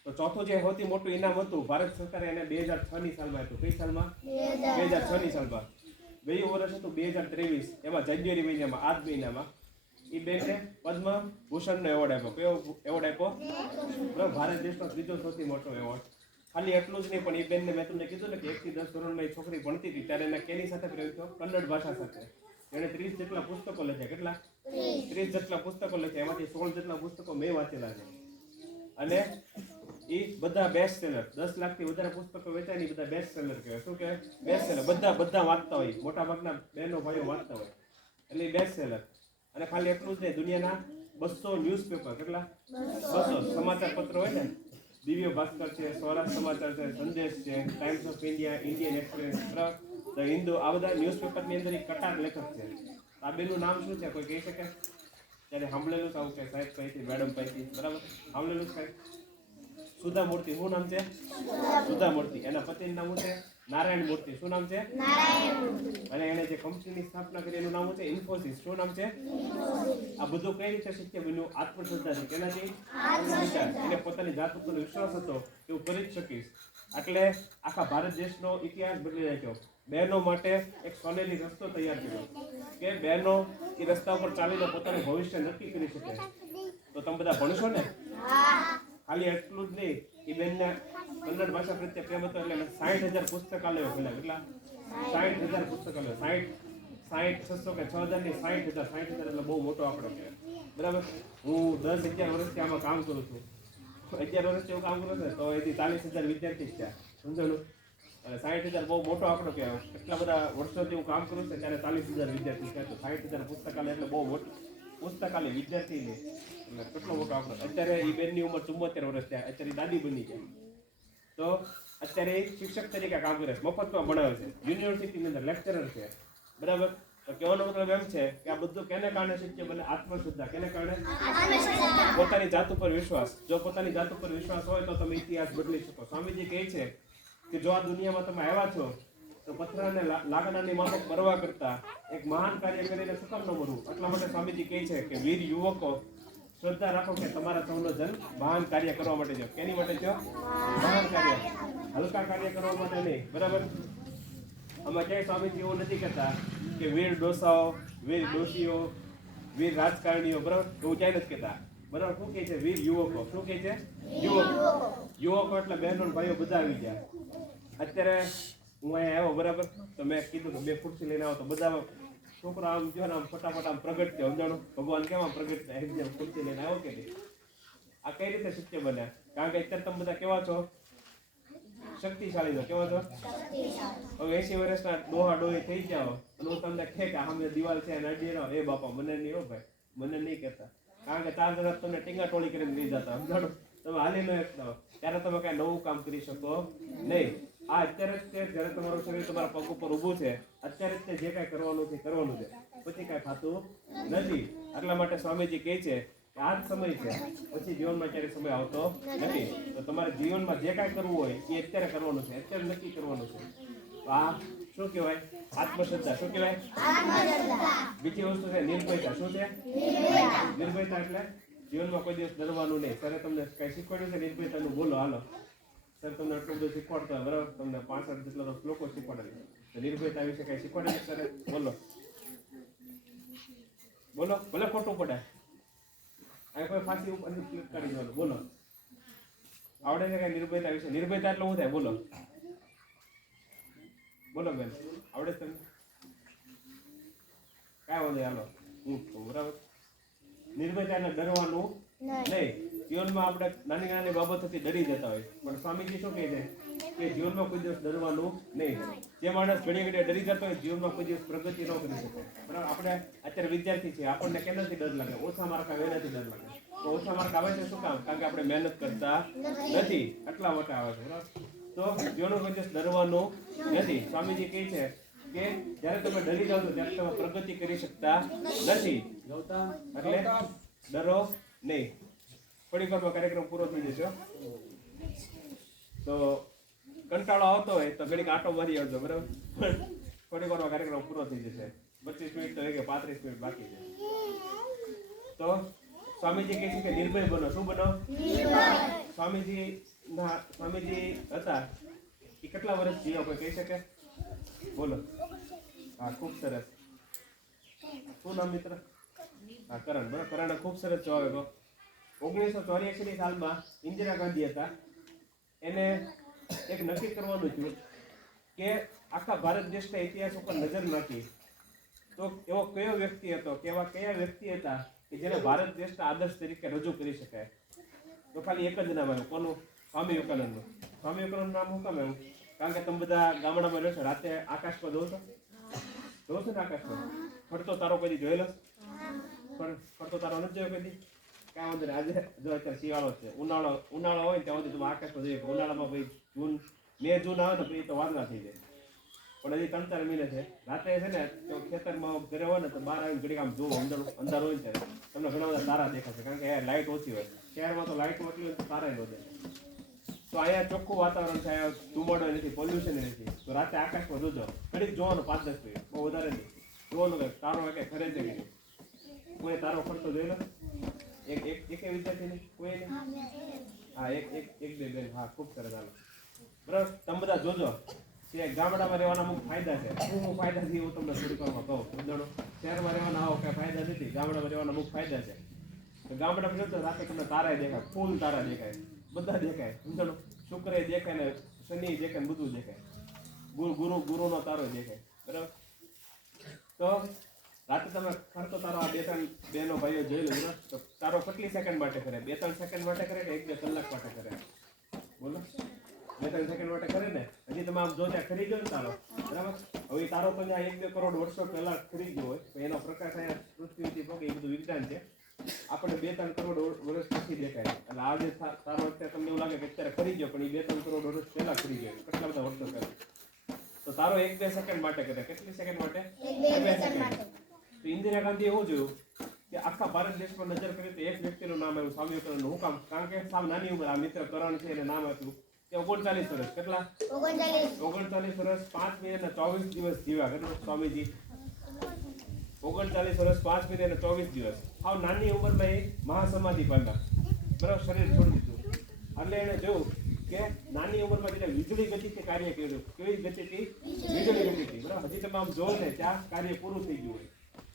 તો ચોથું જે સૌથી મોટું ઇનામ હતું ભારત સરકારે એને 2006 ની સાલમાં આપ્યું. કઈ સાલમાં? 2006 ની સાલમાં. ગયું વર્ષ હતું 2023, એમાં જાન્યુઆરી મહિનામાં, આ જ મહિનામાં એ બેનને પદ્મભૂષણનો એવોર્ડ આપ્યો. કયો એવોર્ડ આપ્યો? બરાબર, ભારત દેશનો ત્રીજો સૌથી મોટો એવોર્ડ. ખાલી એટલું જ નહીં, પણ એ બેનને મેં તમને કીધું ને કે 1 થી 10 ધોરણમાં એ છોકરી ભણતી હતી ત્યારે એને કેની સાથે પ્રેમ થયો? કન્નડ ભાષા સાથે. એણે 30 જેટલા પુસ્તકો લખ્યા. કેટલા? 30 જેટલા પુસ્તકો લખ્યા. એમાંથી 16 જેટલા પુસ્તકો મેં વાંચેલા છે. અને એ બધા બેસ્ટ સેલર, 10 લાખથી વધારે પુસ્તકો વેચાય ને બધા બેસ્ટ સેલર કહેવાય. શું કહેવાય? Best seller. બધા વાંચતા હોય, મોટા ભાગના બહેનો ભાઈઓ વાંચતા હોય, એટલે એ બેસ્ટ સેલર. અને ખાલી એટલું જ નહીં, દુનિયાના 200 ન્યૂઝપેપર, કેટલા? 200 સમાચાર પત્ર હોય ને, દિવ્ય ભાસ્કર છે, સ્વરાજ સમાચાર છે, સંદેશ છે, times of India, Indian express, the Hindu, આ બધા ન્યૂઝપેપરની અંદર એક કટાર લેખક છે. આ બેનું નામ શું છે? કોઈ કહી શકે? ત્યારે સાંભળેલું આવું કે સાહેબ પાસેથી, મેડમ પાસેથી, બરાબર, સાંભળેલું સાહેબ? સુધા મૂર્તિ. શું નામ છે? સુધા મૂર્તિ. એના પતિનું નામ છે નારાયણ મૂર્તિ. શું નામ છે? અને એને જે કંપનીની સ્થાપના કરી એનું નામ છે ઇન્ફોસિસ. શું નામ છે? આ બધું કઈ રીતે શક્ય બન્યું? આત્મશ્રદ્ધાથી. કેનાથી? એને પોતાની જાત ઉપર વિશ્વાસ હતો કે હું કરી જ શકીશ. એટલે આખા ભારત દેશનો ઇતિહાસ બદલી નાખ્યો. બહેનો માટે એક સોનેરી રસ્તો તૈયાર કર્યો કે બહેનો એ રસ્તા ઉપર ચાલીને પોતાનું ભવિષ્ય નક્કી કરી શકે. તો તમે બધા ભણશો ને? ખાલી એટલું જ નહીં, એ બેનને કન્નડ ભાષા પ્રત્યે પ્રેમ હતો એટલે 60,000 પુસ્તકાલયો ખોલ્યા. કેટલા? 60,000 પુસ્તકાલયો. 60 કે 6,000 ની 60,000. 60,000 એટલે બહુ મોટો આંકડો કહેવાય, બરાબર. હું 10-11 વર્ષથી આમાં કામ કરું છું. 11 વર્ષથી હું કામ કરું છું તો એથી 40,000 વિદ્યાર્થી જ થયા. સમજાણું? અને 60,000 બહુ મોટો આંકડો કહેવાય. એટલા બધા વર્ષોથી હું કામ કરું છું ત્યારે 40,000 વિદ્યાર્થી થયા. તો 60,000 પુસ્તકાલય એટલે બહુ મોટું પુસ્તકાલય વિદ્યાર્થીને એટલે કેટલો મોટો આંકડો. અત્યારે એ બેનની ઉંમર 74 વર્ષ થયા. અત્યારે દાદી બની ગયા. તો અત્યારે એ શિક્ષક તરીકે કામ કરે છે, મફતમાં ભણાવે છે, યુનિવર્સિટીની અંદર લેક્ચરર છે, બરાબર. તો કહેવાનો મતલબ એમ છે કે આ બધું કેને કારણે શક્ય બને? આત્મશ્રદ્ધા. કેને કારણે? પોતાની જાત ઉપર વિશ્વાસ. જો પોતાની જાત ઉપર વિશ્વાસ હોય તો તમે ઇતિહાસ બદલી શકો. સ્વામીજી કહે છે કે જો આ દુનિયામાં તમે આવ્યા છો તો પથરાને લાકડાની માફક પરવા કરતા એક મહાન કાર્ય કરીને શું કામ ન મરવું? એટલા માટે સ્વામીજી કહે છે કે વીર યુવકો, શ્રદ્ધા રાખો કે તમારા સૌનો જન્મ મહાન કાર્ય કરવા માટે થયો. કેની માટે થયો? મહાન કાર્ય. હલકા કાર્ય કરવા માટે નહીં, બરાબર. આમાં ક્યાંય સ્વામીજી એવું નથી કહેતા કે વીર ડોસાઓ, વીર ડોશીઓ, વીર રાજકારણીઓ, બરાબર, એવું ક્યાંય નથી કહેતા, બરાબર. શું કહે છે? વીર યુવકો. શું કહે છે? યુવકો. યુવકો એટલે બહેનો ભાઈઓ બધા આવી ગયા. અત્યારે હું અહીંયા આવ્યો, બરાબર, તો મેં કીધું કે 2 ખુરશી લઈને આવો તો બધા છોકરો આમ જો ને આમ ફટાફટ આમ પ્રગટ થયો. સમજાણું? ભગવાન કેમ આમ પ્રગટ થાય? એકદમ ખુરશી લઈને આવ્યો કે નહીં? આ કઈ રીતે શક્ય બન્યા? કારણ કે અત્યારે તમે બધા કેવા છો? શક્તિશાળી છો. કેવા છો? હવે 80 વર્ષના ડોહા ડોહી થઈ જાઓ અને હું તમને કહે કે સામે દિવાલ છે અને અડી રહો, એ બાપા મને નહીં, હો ભાઈ, મને નહીં કહેતા. કારણ કે 4 જણા તમને ટીંગા ટોળી કરીને લઈ જતા. સમજાણું? તમે હાલી ન શકતા હો ત્યારે તમે કાંઈ નવું કામ કરી શકો નહીં. આ અત્યારે જ તે જ્યારે તમારું શરીર તમારા પગ ઉપર ઊભું છે, અત્યારે જ તે જે કાંઈ કરવાનું છે કરવાનું છે, પછી કાંઈ થતું નથી. એટલા માટે સ્વામીજી કહે છે કે આ જ સમય છે, પછી જીવનમાં ક્યારેય સમય આવતો નથી. તો તમારે જીવનમાં જે કાંઈ કરવું હોય એ અત્યારે કરવાનું છે, અત્યારે નક્કી કરવાનું છે. આ શું કહેવાય? આત્મશ્રદ્ધા. શું કહેવાય? બીજી વસ્તુ છે નિર્ભયતા. શું છે? નિર્ભયતા એટલે જીવનમાં કોઈ દિવસ ડરવાનું નહીં. સરે તમને કઈ શીખવાડ્યું છે નિર્ભયતાનું? બોલો હાલો. સર તમને એટલું બધું શીખવાડતો હોય, બરાબર, તમને 65 જેટલા શ્લોકો શીખવાડે છે. નિર્ભયતા વિશે કઈ શીખવાડે છે સરે? બોલો બોલો. ભલે ખોટું પડે, આ કોઈ ફાંસી ઉપર ક્લિક કરી દેવાનું. બોલો, આવડે છે કઈ નિર્ભયતા વિશે? નિર્ભયતા એટલે શું થાય? બોલો બોલો બેન, આવડે છે તમને? કાંઈ વાંધો હાલો. ઊંટ થવું. બરાબર? નિર્ભયતા એટલે ડરવાનું નહીં. જીવનમાં આપણે નાની નાની બાબતોથી ડરી જતા હોય, પણ સ્વામીજી શું કહે છે કે જીવનમાં કોઈ દિવસ ડરવાનું નહીં. જે માણસ ઘડી ઘડી ડરી જતો હોય જીવનમાં કોઈ દિવસ પ્રગતિ ન કરી શકે. બરાબર? આપણે અત્યારે વિદ્યાર્થી છીએ, આપણને કેનાથી ડર લાગે? ઓછા માર્ક આવે એનાથી ડર લાગે. તો ઓછા માર્ક આવે છે શું કામ? કારણ કે આપણે મહેનત કરતા નથી, એટલા માટે આવે છે. બરાબર? તો જીવનમાં કોઈ દિવસ ડરવાનું નથી. સ્વામીજી કહે છે કે જ્યારે તમે ડરી જાઓ છો ત્યારે તમે પ્રગતિ કરી શકતા નથી. એટલે ડરો નહીં. થોડીક વારમાં કાર્યક્રમ પૂરો થઈ જશે. તો કંટાળો આવતો હોય તો ઘડીક આટો મારી આવજો. બરાબર? થોડીક વારમાં કાર્યક્રમ પૂરો થઈ જશે. 25 મિનિટ તો કે 35 મિનિટ બાકી છે. તો સ્વામીજી કહે છે કે નિર્ભય બનો. શું બનો? સ્વામીજી હતા એ કેટલા વર્ષ જીવ્યા કોઈ કહી શકે? બોલો. હા, ખૂબ સરસ. શું નામ મિત્ર? હા, કરણ. બરાબર? કરણે ખૂબ સરસ જવાબ આપ્યો. 1984 સાલમાં ઇન્દિરા ગાંધી હતા. એને એક નક્કી કરવાનું થયું કે આખા ભારત દેશના ઇતિહાસ ઉપર નજર નાખી તો એવો કયો વ્યક્તિ હતો કે એવા કયા વ્યક્તિ હતા કે જેને ભારત દેશના આદર્શ તરીકે રજૂ કરી શકાય? તો ખાલી એક જ નામ આવ્યું. કોનું? સ્વામી વિવેકાનંદનું. સ્વામી વિવેકાનંદનું નામ શું કામ આવ્યું? કારણ કે તમે બધા ગામડામાં રહો છો, રાતે આકાશમાં જોવો છો ને આકાશમાં? ફરતો તારો કદી જોયેલો? ફરતો તારો નથી જોયો કદી? કાંઈ વાંધો નહીં. આજે જો અત્યારે શિયાળો છે, ઉનાળો હોય ત્યાં સુધી તમે આકાશમાં જોઈએ. ઉનાળામાં ભાઈ જૂન આવે ને પછી તો વાદળા થઈ જાય. પણ હજી 3-4 મહિને છે. રાતે છે ને તો ખેતરમાં ઘરે હોય ને તો બહાર આવીને ઘડીક આમ જોવો, અંધારું હોય ને ત્યારે તમને ઘણા બધા તારા દેખાશે. કારણ કે લાઇટ ઓછી હોય. શહેરમાં તો લાઇટ ઓછી હોય તો તારા વધે. તો અહીંયા ચોખ્ખું વાતાવરણ છે, અહીંયા ધુમાડો નથી, પોલ્યુશન નથી. તો રાતે આકાશમાં જોજો, ઘડીક જોવાનું 5-10 મિનિટ, બહુ વધારે નહીં જોવાનું કે તારો કે ખરે છે કે કોઈ તારો ફરતો જોયેલો? એક વિદ્યાર્થી નહીં? કોઈ નહીં? હા, એક બે બેન. હા, ખૂબ સરસ. હાલો. બરાબર? તમે બધા જોજો કે ગામડામાં રહેવાના અમુક ફાયદા છે. શું ફાયદા છે એવું તમને થોડીક વારમાં કહું. સમજાણો? શહેરમાં રહેવાના આવો કઈ ફાયદા નથી. ગામડામાં રહેવાના અમુક ફાયદા છે. તો ગામડામાં જતો રાતે તમને તારા દેખાય, ફૂલ તારા દેખાય, બધા દેખાય. સમજાણો? શુક્ર દેખાય ને શનિ દેખાય ને બધું દેખાય. ગુરુનો તારો દેખાય. બરાબર? તો રાતે તમે ફરતો તારો આ 2-3 બહેનો ભાઈઓ જોઈ લો. બરાબર? તો તારો કેટલી સેકન્ડ માટે કરે? 2-3 સેકન્ડ માટે કરે કે 1-2 કલાક માટે કરે? બોલો. 2-3 સેકન્ડ માટે કરે ને? હજી તમે આમ જો ત્યાં ખરી ગયો ને તારો. બરાબર? હવે તારો તો ત્યાં 1-2 કરોડ વર્ષો પહેલા ખરી ગયો હોય તો એનો પ્રકાશ અહીંયા પૃથ્વીથી પગે, એ બધું વિજ્ઞાન છે. આપણે 2-3 કરોડ વર્ષ પછી દેખાય. એટલે આજે તારો અત્યારે તમને એવું લાગે કે અત્યારે ખરી ગયો, પણ એ 2-3 કરોડ વર્ષ પહેલા ખરી ગયો. કેટલા બધા વર્ષો પહેલા. તો તારો 1-2 સેકન્ડ માટે કરે. કેટલી સેકન્ડ માટે? 2 સેકન્ડ. તો ઇન્દિરા ગાંધી એવું જોયું કે આખા ભારત દેશમાં નજર કરી તો એક વ્યક્તિનું નામ આવ્યું, સ્વામી વિવેકાનંદ. હું કામ? કારણ કે સાવ નાની ઉંમર. આ મિત્ર કરણ છે એને નામ આપ્યું કે 39 વર્ષ. કેટલા? 39 વર્ષ 5 મિનિટ અને 24 દિવસ જીવ્યા. કેટલું સ્વામીજી? 39 વર્ષ 5 મિનિટ અને 24 દિવસ. સાવ નાની ઉંમરમાં એ મહાસમાધિ પામ્યા. બરાબર? શરીર છોડી દીધું. એટલે એને જોયું કે નાની ઉંમરમાં જેને વીજળી ગતિથી કાર્ય કર્યું. કેવી ગતિથી? વીજળી ગતિથી. બરાબર? હજી તમે આમ જોવો ને ત્યાં કાર્ય પૂરું થઈ ગયું હોય.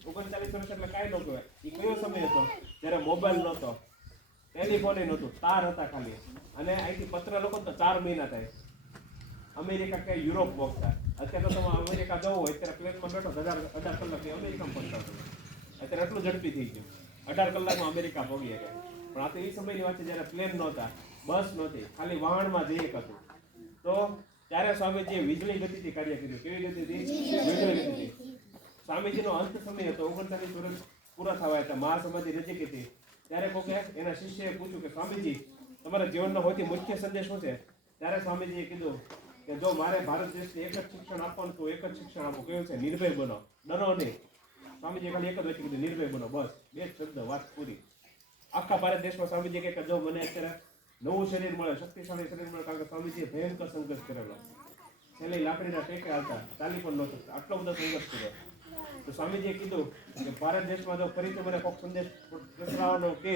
39 વર્ષ એટલે કાંઈ ન કહેવાય. એ કયો સમય હતો? જ્યારે મોબાઈલ નહોતો, ટેલિફોન નહોતું, તાર હતા ખાલી. અને અહીંથી પત્ર લખો તો 4 મહિના થાય. અમેરિકા કે યુરોપ પહોંચતા. અત્યારે તો તમે અમેરિકા જવું હોય અત્યારે પ્લેનમાં બેઠો 18 કલાકથી અમેરિકામાં પહોંચતા. અત્યારે એટલું ઝડપી થઈ ગયું. 18 કલાકમાં અમેરિકા પહોંચી ગયા. પણ આ તો એ સમયની વાત છે જ્યારે પ્લેન નહોતા, બસ નહોતી, ખાલી વાહનમાં જઈ એક હતું. તો ત્યારે સ્વામીજીએ વીજળી ગતિથી કાર્ય કર્યું. કેવી ગતિથી? વીજળી ગતિથી. સ્વામીજીનો અંત સમય હતો. 39 વર્ષ પૂરા થવા હતા. મહાસમાધિ નજીક હતી. ત્યારે કોકે એના શિષ્યએ પૂછ્યું કે સ્વામીજી તમારા જીવનનો સૌથી મુખ્ય સંદેશ શું છે? ત્યારે સ્વામીજીએ કીધું કે જો મારે ભારત દેશને એક જ શિક્ષણ આપવાનું તો એક જ શિક્ષણ આપો. કેવું છે? નિર્ભય બનો, ડરો નહીં. સ્વામીજી ખાલી એક જ વચ્ચે કીધું નિર્ભય બનો. બસ 2 શબ્દ, વાત પૂરી. આખા ભારત દેશમાં સ્વામીજી કહે કે જો મને અત્યારે નવું શરીર મળે, શક્તિશાળી શરીર મળે, કારણ કે સ્વામીજીએ ભયંકર સંઘર્ષ કરેલો. છેલ્લી લાકડીના ટેકે આવતા, ચાલી પણ ન શકતા, આટલો બધો સંઘર્ષ કર્યો. તો સ્વામીજીએ કીધું કે ભારત દેશમાં જો ફરીથી મને કોઈક સંદેશ પ્રસરાવવાનો કે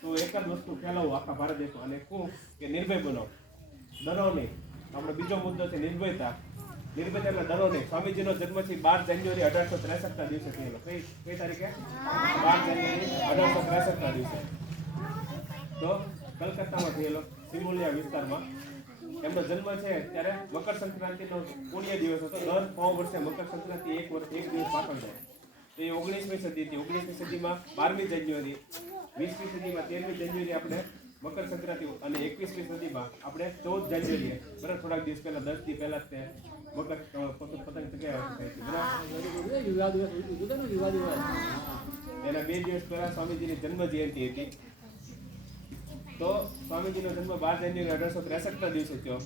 તો એક જ વસ્તુ ફેલાવું આખા ભારત દેશમાં. અને શું? કે નિર્ભય બનો, ડરો નહીં. આપણે બીજો મુદ્દો છે નિર્ભયતા. નિર્ભયતા એટલે ડરો નહીં. સ્વામીજીનો જન્મ છે 12 જાન્યુઆરી 1863 દિવસે થયેલો. કઈ તારીખે? 12 જાન્યુઆરી 1863 દિવસે. તો કલકત્તામાં થયેલો, સિમુલિયા વિસ્તારમાં. એમનો જન્મ છે ત્યારે મકર સંક્રાંતિનો પુણ્ય દિવસ હતો. દર 100 વર્ષે મકર સંક્રાંતિ એક દિવસ પાછળ જાય. એ 19મી સદી હતી. 19મી સદીમાં 12મી જાન્યુઆરી, 20મી સદીમાં 13મી જાન્યુઆરી આપણે મકર સંક્રાંતિ અને 21મી સદીમાં આપણે 14 જાન્યુઆરીએ બરાબર થોડાક દિવસ પહેલા 10 દી પહેલા તે મકર પતંગ ચગાવ્યા થઈ હતી બરાબર. યુવા દિવસ ઉજવતો ને યુવા દિવસ. એના 2 દિવસ પહેલા સ્વામીજીની જન્મ જયંતિ હતી. તો સ્વામીજીનો જન્મ 12 જાન્યુઆરી 1863ના દિવસે થયો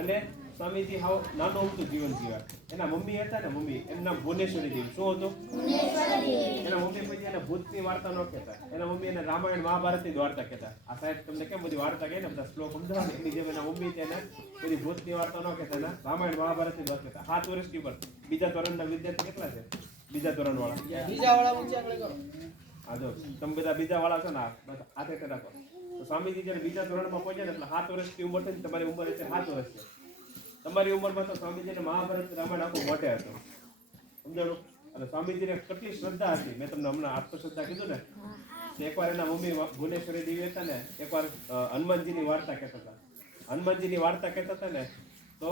અને સ્વામીજી હાવ નાનું અમથું જીવન જીવ્યા. એના મમ્મી હતા ને મમ્મી, એનું નામ ભુવનેશ્વરી દેવી. શું હતું? એના મમ્મી પછી એને ભૂતની વાર્તા ન કહેતા. એના મમ્મી એને રામાયણ મહાભારતની જ વાર્તા કહેતા. આ સાહેબ તમને કેમ બધી વાર્તા કહે ને બધા શ્લોક સમજાવે એની જેમ એના મમ્મી તેને બધી ભૂતની વાર્તા ન કહેતા, એના રામાયણ મહાભારતની વાત કહેતા. 7 વર્ષની ઉપર બીજા ધોરણના વિદ્યાર્થી કેટલા છે? બીજા ધોરણ વાળા. હા જો તમે બધા બીજા વાળા છો ને આ તે રાખો. તો સ્વામીજી જ્યારે બીજા ધોરણમાં પહોંચ્યા ને એટલે 7 વર્ષની ઉંમર થઈ ને તમારી ઉંમર એટલે 7 વર્ષ છે. તમારી ઉંમરમાં તો સ્વામીજીને મહાભારત રામાયણ આખું મોઢે હતું. સમજાણું? અને સ્વામીજીને કેટલી શ્રદ્ધા હતી મેં તમને હમણાં આત્મશ્રદ્ધા કીધું ને. એકવાર એના મમ્મી ભુવનેશ્વરી દેવી હતા ને, એકવાર હનુમાનજીની વાર્તા કહેતા હતા. હનુમાનજીની વાર્તા કહેતા હતા ને તો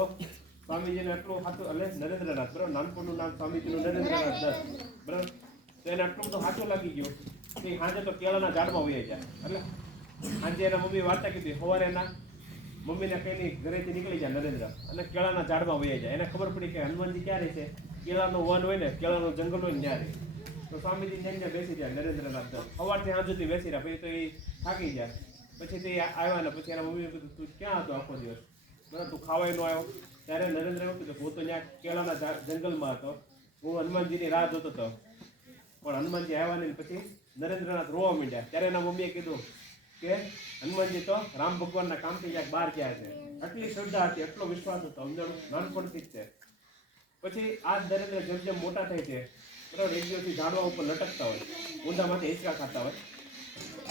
સ્વામીજીને એટલું સાચું, એટલે નરેન્દ્રનાથ બરાબર, નાનપણનું નામ સ્વામીજીનું નરેન્દ્રનાથ દત્ત બરાબર. તો એને આટલું બધું સાચું લાગી ગયું કે સાંજે તો કેળાના ઝાડમાં વહી જાય. એટલે સાંજે એના મમ્મી વાર્તા કીધી, સવારે એના મમ્મીને કઈ ઘરેથી નીકળી જાય નરેન્દ્ર અને કેળાના ઝાડમાં વહી જાય. એને ખબર પડી કે હનુમાનજી ક્યાં રહે છે? કેળાનું વન હોય ને, કેળાનું જંગલ હોય ને ત્યાં રહે. તો સ્વામીજી ત્યાં બેસી જાય નરેન્દ્રનાથ દત્ત. સવારથી સાંજ સુધી બેસી રહ્યા. પછી તો એ થાકી જાય. પછી તે આવ્યા ને પછી એના મમ્મીએ કીધું તું ક્યાં હતો આખો દિવસ? બરાબર, તું ખાવાય ન આવ્યો? ત્યારે નરેન્દ્ર એવું કીધું હું તો ત્યાં કેળાના જંગલમાં હતો, હું હનુમાનજીની રાહ જોતો હતો. પણ હનુમાનજી આવ્યા નહીં. પછી નરેન્દ્રનાથ રોવા માંડ્યા. ત્યારે એના મમ્મીએ કીધું કે હનુમાનજી તો રામ ભગવાનના કામથી ક્યાંક બહાર ગયા છે. આટલી શ્રદ્ધા હતી, એટલો વિશ્વાસ હતો, સમજાણું? નાનપણથી જ છે. પછી આ નરેન્દ્ર જેમ જેમ મોટા થાય છે બરાબર, એક દિવસથી ઝાડવા ઉપર લટકતા હોય, ઊંડામાંથી હિંચકા ખાતા હોય.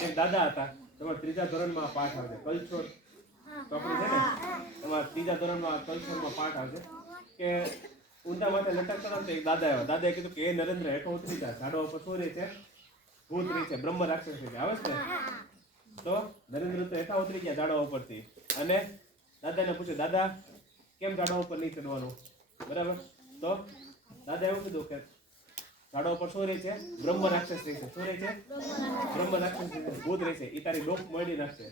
એક દાદા હતા, તમારે 3જા ધોરણમાં પાઠ આવશે કલ્ચર ચોપડી છે ને, તમારે 3જા ધોરણમાં કલ્ચરમાં પાઠ આવશે કે ઊંડા માથે લટકતા હતા. તો એક દાદા આવ્યા. દાદાએ કીધું કે એ નરેન્દ્ર હેઠો ઉતરી જાય, ઝાડવા ઉપર શું રહે છે? ભૂત રહે છે, બ્રહ્મ રાક્ષસ રહે છે. આવે છે ને? તો નરેન્દ્ર તો હેઠા ઉતરી ગયા ઝાડવા ઉપરથી અને દાદાને પૂછ્યું, દાદા કેમ ઝાડવા ઉપર નહીં ચડવાનું? બરાબર. તો દાદા એવું કીધું કે ઝાડવા ઉપર શું રહે છે? બ્રહ્મ રાક્ષસ રહે છે. શું રહે છે? બ્રહ્મ રાક્ષસ રહે છે, ભૂત રહે છે. એ તારી ડોક મળી નાખશે.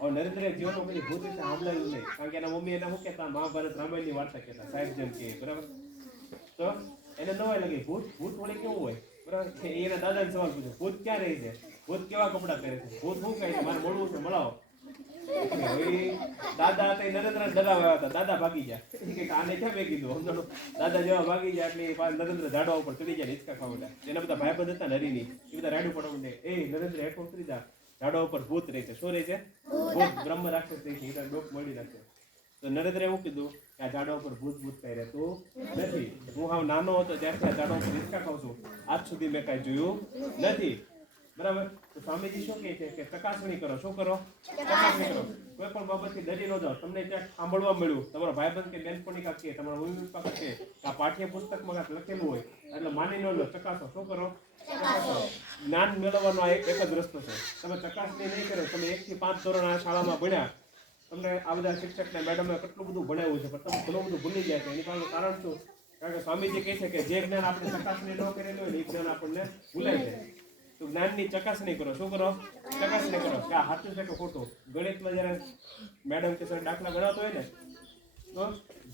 હવે નરેન્દ્ર જીવનમાં કદી ભૂત વિશે સાંભળેલું નહીં, કારણ કે એના મમ્મી એને શું કહેતા? મહાભારત રામાયણની વાર્તા કહેતા, સાહેબ જેમ કે બરાબર. તો એને નવાઈ લાગી, ભૂત ભૂત વળી કેવું હોય? બરાબર. એના દાદાને સવાલ પૂછ્યો, ભૂત ક્યાં રહે છે? ભૂત કેવા કપડાં પહેરે છે? ભૂત શું કહે છે? મારે મળવું છે, મળાવો. દાદા હતા એ નરેન્દ્ર ડરાવ્યા હતા. દાદા ભાગી ગયા. આને ક્યાં મેં કીધું? સમજો, દાદા જેવા ભાગી ગયા એટલે નરેન્દ્ર ઝાડવા ઉપર ચડી જાય, હિંચકા ખાવા માંડ્યા. એના બધા ભાઈબંધ હતા નરીની, એ બધા રાડું પડવા માંડે, એ નરેન્દ્ર હેઠો ઉતરી જા, ઝાડવા ઉપર ભૂત રહે છે. શું રહે છે? ભૂત, બ્રહ્મ રાક્ષસ રહે છે. એ ડોક મળી રાખે. તો નરેન્દ્ર એવું કીધું કે આ ઝાડવા ઉપર ભૂત ભૂત કઈ રહેતું નથી. હું હાવ નાનો હતો ત્યારથી આ ઝાડવા ઉપર હિંચકા ખાઉં છું, આજ સુધી મેં કાંઈ જોયું નથી. બરાબર. તો સ્વામીજી શું કહે છે કે ચકાસણી કરો. શું કરો? ચકાસણી કરો. કોઈ પણ બાબતથી ડરી ન જાઓ. તમને ક્યાંક સાંભળવા મળ્યું, તમારા ભાઈબંધ કે બેનપણી કાંક કે તમારા મમ્મી પપ્પા કે આ પાઠ્યપુસ્તકમાં કાંક લખેલું હોય એટલે માની ન લો, ચકાસો. શું કરો? ચકાસો. જ્ઞાન મેળવવાનો આ એક જ રસ્તો છે. તમે ચકાસણી નહીં કરો, તમે 1 થી 5 ધોરણ આ શાળામાં ભણ્યા, તમને આ બધા શિક્ષકને મેડમે કેટલું બધું ભણાવ્યું છે, પણ તમે ઘણું બધું ભૂલી ગયા છે. એની પાછળનું કારણ શું? કારણ કે સ્વામીજી કહે છે કે જે જ્ઞાન આપણે ચકાસણી ન કરેલું હોય ને એ જ્ઞાન આપણને ભૂલાય છે. તો જ્ઞાનની ચકાસણી કરો. શું કરો? ચકાસણી કરો કે આ સાચું છે કે ખોટું. ગણિતમાં જ્યારે મેડમ કે સર દાખલા ગણાવતો હોય ને તો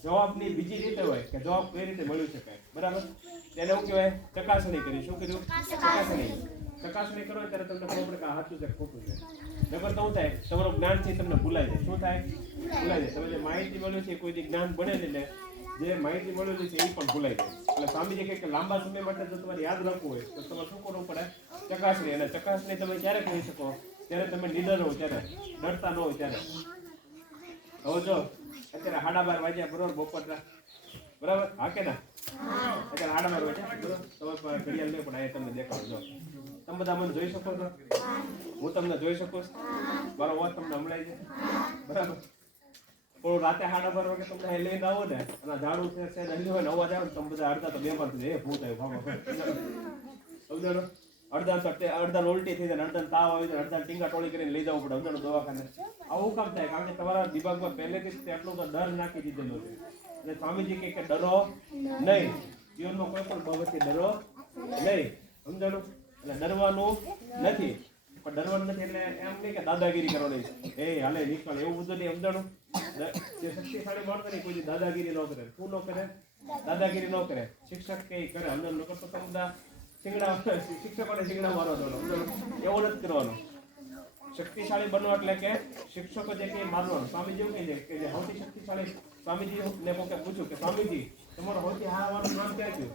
જવાબની બીજી રીતે હોય કે જવાબ કઈ રીતે મળી શકાય. બરાબર. તેને એવું કહેવાય ચકાસણી કરી. શું કીધું? ચકાસણી. ચકાસણી કરો ત્યારે તમને ખબર પડે કે આ સાચું છે કે ખોટું છે. નકર તો શું થાય? તમારું જ્ઞાન છે તમને ભૂલાઈ જાય. શું થાય? ભૂલાઈ જાય. તમે જે માહિતી મળ્યું છે કોઈ જ્ઞાન ભણેલી ને જે માહિતી મળેલી છે એ પણ ભૂલાઈ જાય. એટલે સ્વામીજી કહે કે લાંબા સમય માટે જો તમારે યાદ રાખવું હોય તો તમારે શું કરવું પડે? ચકાસણી. અને ચકાસણી તમે ક્યારે કરી શકો? ત્યારે તમે નિડર હો, ત્યારે ડરતા ન હોય ત્યારે. હવે જો અત્યારે 12:30 વાગ્યા બરોબર, બપોરના બરાબર. હા કે ના? અત્યારે 12:30 વાગ્યા બરોબર. તમે ઘડિયાળ નહીં પણ અહીંયા તમને દેખાડો. તમે બધા મને જોઈ શકો છો? હું તમને જોઈ શકું? મારો અવાજ તમને સંભળાય છે? બરાબર. પણ રાતે 12:30 વાગે તમને અહીં લઈને આવો ને અને ઝાડું છે હલ્યું હોય ને અવાજ આવે ને તમે બધા અડધા તો બેમાર થઈ જાય, એ ભૂત આવ્યું સમજાણો. અડધા ઉલટી થઈ જાય, અડધા તાવ આવી જાય, અડધા ટીંગા ટોળી કરીને લઈ જવું પડે સમજાણો દવાખાને. આવું કામ થાય કારણ કે તમારા દિમાગમાં પહેલેથી જ એટલો તો ડર નાખી દીધેલો છે. અને સ્વામીજી કહે કે ડરો નહીં, જીવનમાં કોઈ પણ બાબતથી ડરો નહીં. સમજાણું? એટલે ડરવાનું નથી. પણ ડરવાનું નથી એટલે એમ નહીં કે દાદાગીરી કરવાની એ હાલે નીકળ એવું બધું નહીં. સમજાણું? જે શક્તિશાળી માણસ નહીં કોઈ દાદાગીરી ન કરે. શું ન કરે? દાદાગીરી ન કરે. શિક્ષક કે કરે અંદર ન કરતો તો બધા શિક્ષકોને શિંગડા મારવા દો. એવું નથી કરવાનું. શક્તિશાળી બનવો એટલે કે શિક્ષકો જે કે મારવાનું. સ્વામીજી એવું કહે છે કે જે સૌથી શક્તિશાળી સ્વામીજીને કોકે પૂછ્યું કે સ્વામીજી તમારું સૌથી હારવાનું નામ ક્યાં થયું?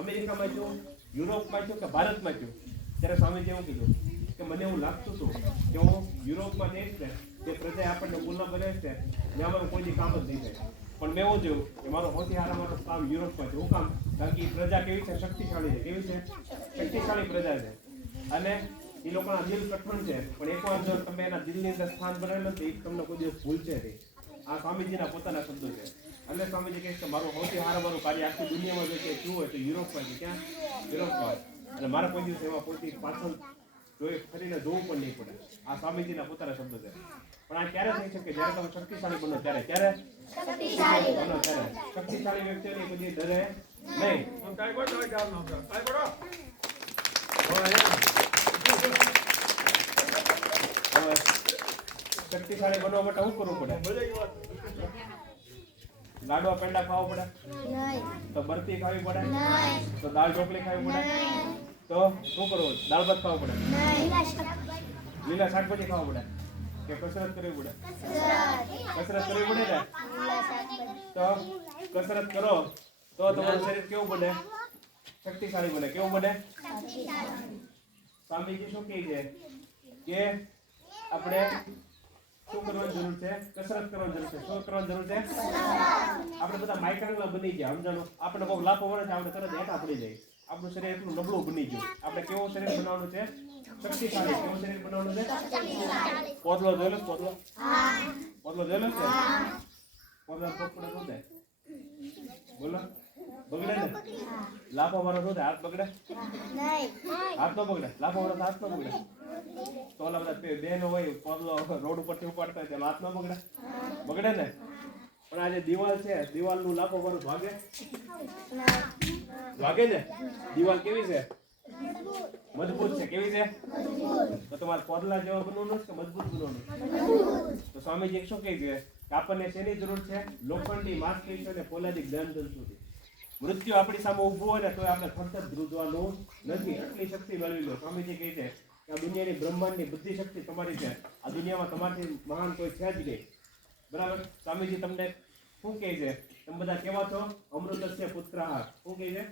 અમેરિકામાં થયું, યુરોપમાં થયું કે ભારતમાં થયું? ત્યારે સ્વામીજી એવું કીધું કે મને એવું લાગતું હતું કે હું યુરોપમાં જઈશ ને જે પ્રજા આપણને ગુલામ બને છે ને અમારું કોઈ કામ જ નહીં થાય. પણ મેં એવું જોયું કે મારું સૌથી હારાનું કામ યુરોપમાં છે. હું કામ? કારણ કે પ્રજા કેવી છે? શક્તિશાળી છે. કેવી છે? શક્તિશાળી પ્રજા છે. અને એ લોકોના દિલ કઠણ છે. પણ એકવાર જો તમે એના દિલની અંદર સ્થાન બનાવેલું તો એ તમને કોઈ દિવસ ભૂલશે નહીં. આ સ્વામીજીના પોતાના શબ્દો છે. અને સ્વામીજી કહે કે મારું સૌથી હારાનું કાર્ય આખી દુનિયામાં જો શું હોય તો યુરોપમાં છે. ક્યાં? યુરોપમાં. અને મારા કોઈ દિવસ એમાં પહોંચી પાછળ જોઈ ફરીને જોવું પણ નહીં પડે. આ સ્વામીજીના પોતાના શબ્દો છે. પણ આ ક્યારે થઈ શકે? જ્યારે તમે શક્તિશાળી બનો ત્યારે. ક્યારે બનો ત્યારે? શક્તિશાળી વ્યક્તિઓને કોઈ ડરે નહીં. શક્તિશાળી બનવા માટે શું કરવું પડે? લાડવા પેંડા ખાવા પડે? તો બરફી ખાવી પડે? તો દાળ ઢોકળી ખાવી પડે? તો શું કરવું? દાળ ભાત ખાવા પડે? લીલા શાકભાજી ખાવા પડે? કે કસરત કરવી પડે? કસરત કરવી પડે ને? તો કસરત કરો તો તમારું શરીર કેવું બને? શક્તિશાળી બને. કેવું બને? સ્વામીજી શું કહે છે કે આપણે શું કરવાની જરૂર છે? કસરત કરવાની જરૂર છે. શું કરવાની જરૂર છે? આપણે બધા માઇક્રોના બની ગયા. સમજાણું? આપણે બહુ લાખો વર્ષ આપણે તરત હેઠા પડી જાય. આપણું શરીર એટલું નબળું બની ગયું. આપણે કેવું શરીર બનાવવાનું છે? શક્તિશાળી. કેવું શરીર બનાવવાનું છે? પોદલો જોયેલો? પોદલો જોયેલો છે? પોદલા પોપડા શું થાય? બોલો. બગડે ને? લાફો મારો શું થાય? હાથ બગડે? હાથ તો બગડે. લાફો મારો હાથ તો બગડે. તો ઓલા બધા બેનો હોય પોદલો રોડ ઉપરથી ઉપાડતા હોય હાથ ન બગડે? બગડે ને? પણ આ જે દિવાલ છે દિવાલનું લાફો મારું ભાગે? ભાગે ને? દિવાલ કેવી છે? મજબૂત છે. કેવી છે? તો તમારે પોદલા જેવા બનવાનું છે કે મજબૂત બનવાનું? તો સ્વામીજી શું કહે છે કે આપણને શેની જરૂર છે? લોખંડી માંસપેશીઓ અને ફોલાદી ગ્રંથિઓથી. મૃત્યુ આપણી સામે ઊભું હોય ને તો આપણે ખર્ચ ધ્રુજવાનું નથી. આટલી શક્તિ મેળવી લો. સ્વામીજી કહે છે કે આ દુનિયાની બ્રહ્માંડની બધી શક્તિ તમારી છે. આ દુનિયામાં તમારાથી મહાન કોઈ છે જ નહીં. બરાબર? સ્વામીજી તમને શું કહે છે? તમે બધા કેવા છો? અમૃતસ્ય પુત્ર. શું કહે છે?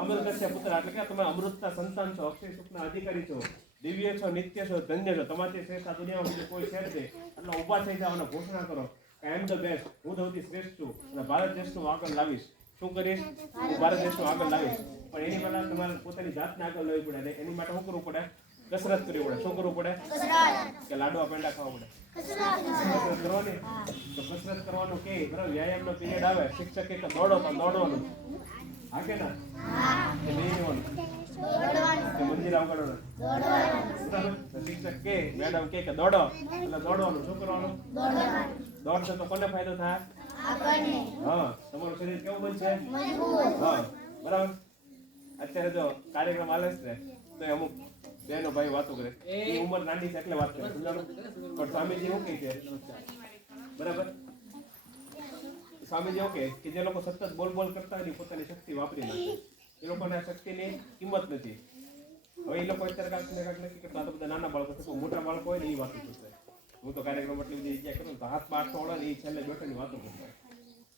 અમૃતસ્ય પુત્ર એટલે કે તમે અમૃતના સંતાન છો, અક્ષય સુખના અધિકારી છો, દિવ્ય છો, નિત્ય છો, ધન્ય છો. તમારી શ્રેષ્ઠ આ દુનિયામાં બીજું કોઈ છે જ નહીં. એટલે ઊભા થઈ જાવ અને ઘોષણા કરો કે આઈ એમ ધ બેસ્ટ. હું સૌથી શ્રેષ્ઠ છું અને ભારત દેશનું આગળ લાવીશ. શું કરીશ? હું ભારત દેશનું આગળ લાવીશ. પણ એની પહેલા તમારે પોતાની જાતને આગળ લેવી પડે. એની માટે શું કરવું પડે? કસરત કરવી પડે. શું કરવું પડે? કે લાડવા પેંડા ખાવા પડે? કસરત કરવાની. તો કસરત કરવાનું કે બરાબર વ્યાયામનો પીરિયડ આવે શિક્ષક કે દોડો તો દોડવાનું. હા કે ના? કે નહીં જવાનું? કે મંદિર આવવાનું? બરાબર? શિક્ષક કે મેડમ કે દોડો એટલે દોડવાનું. શું કરવાનું? દોડશે તો કોને ફાયદો થાય? હા. તમારું શરીર કેવું બનશે? હા. બરાબર? અત્યારે જો કાર્યક્રમ હાલે છે તો અમુક બેનો ભાઈ વાતો કરે. એ ઉંમર નાની છે એટલે વાત કરે. પણ સ્વામીજી એવું કહે છે બરાબર? સ્વામીજી એવું કહે કે જે લોકો સતત બોલ કરતા હોય પોતાની શક્તિ વાપરી નાખે. એ લોકોને શક્તિની કિંમત નથી. હવે એ લોકો અત્યારે કાંક ને કાંક નક્કી કરતા. તો બધા નાના બાળકો છે મોટા બાળકો હોય ને એ વાતો કરશે. હું તો કાર્યક્રમ એટલી બધી જગ્યા કરું તો હાથ બાર વળે ને એ છેલ્લે બેઠાની વાતો કરતા.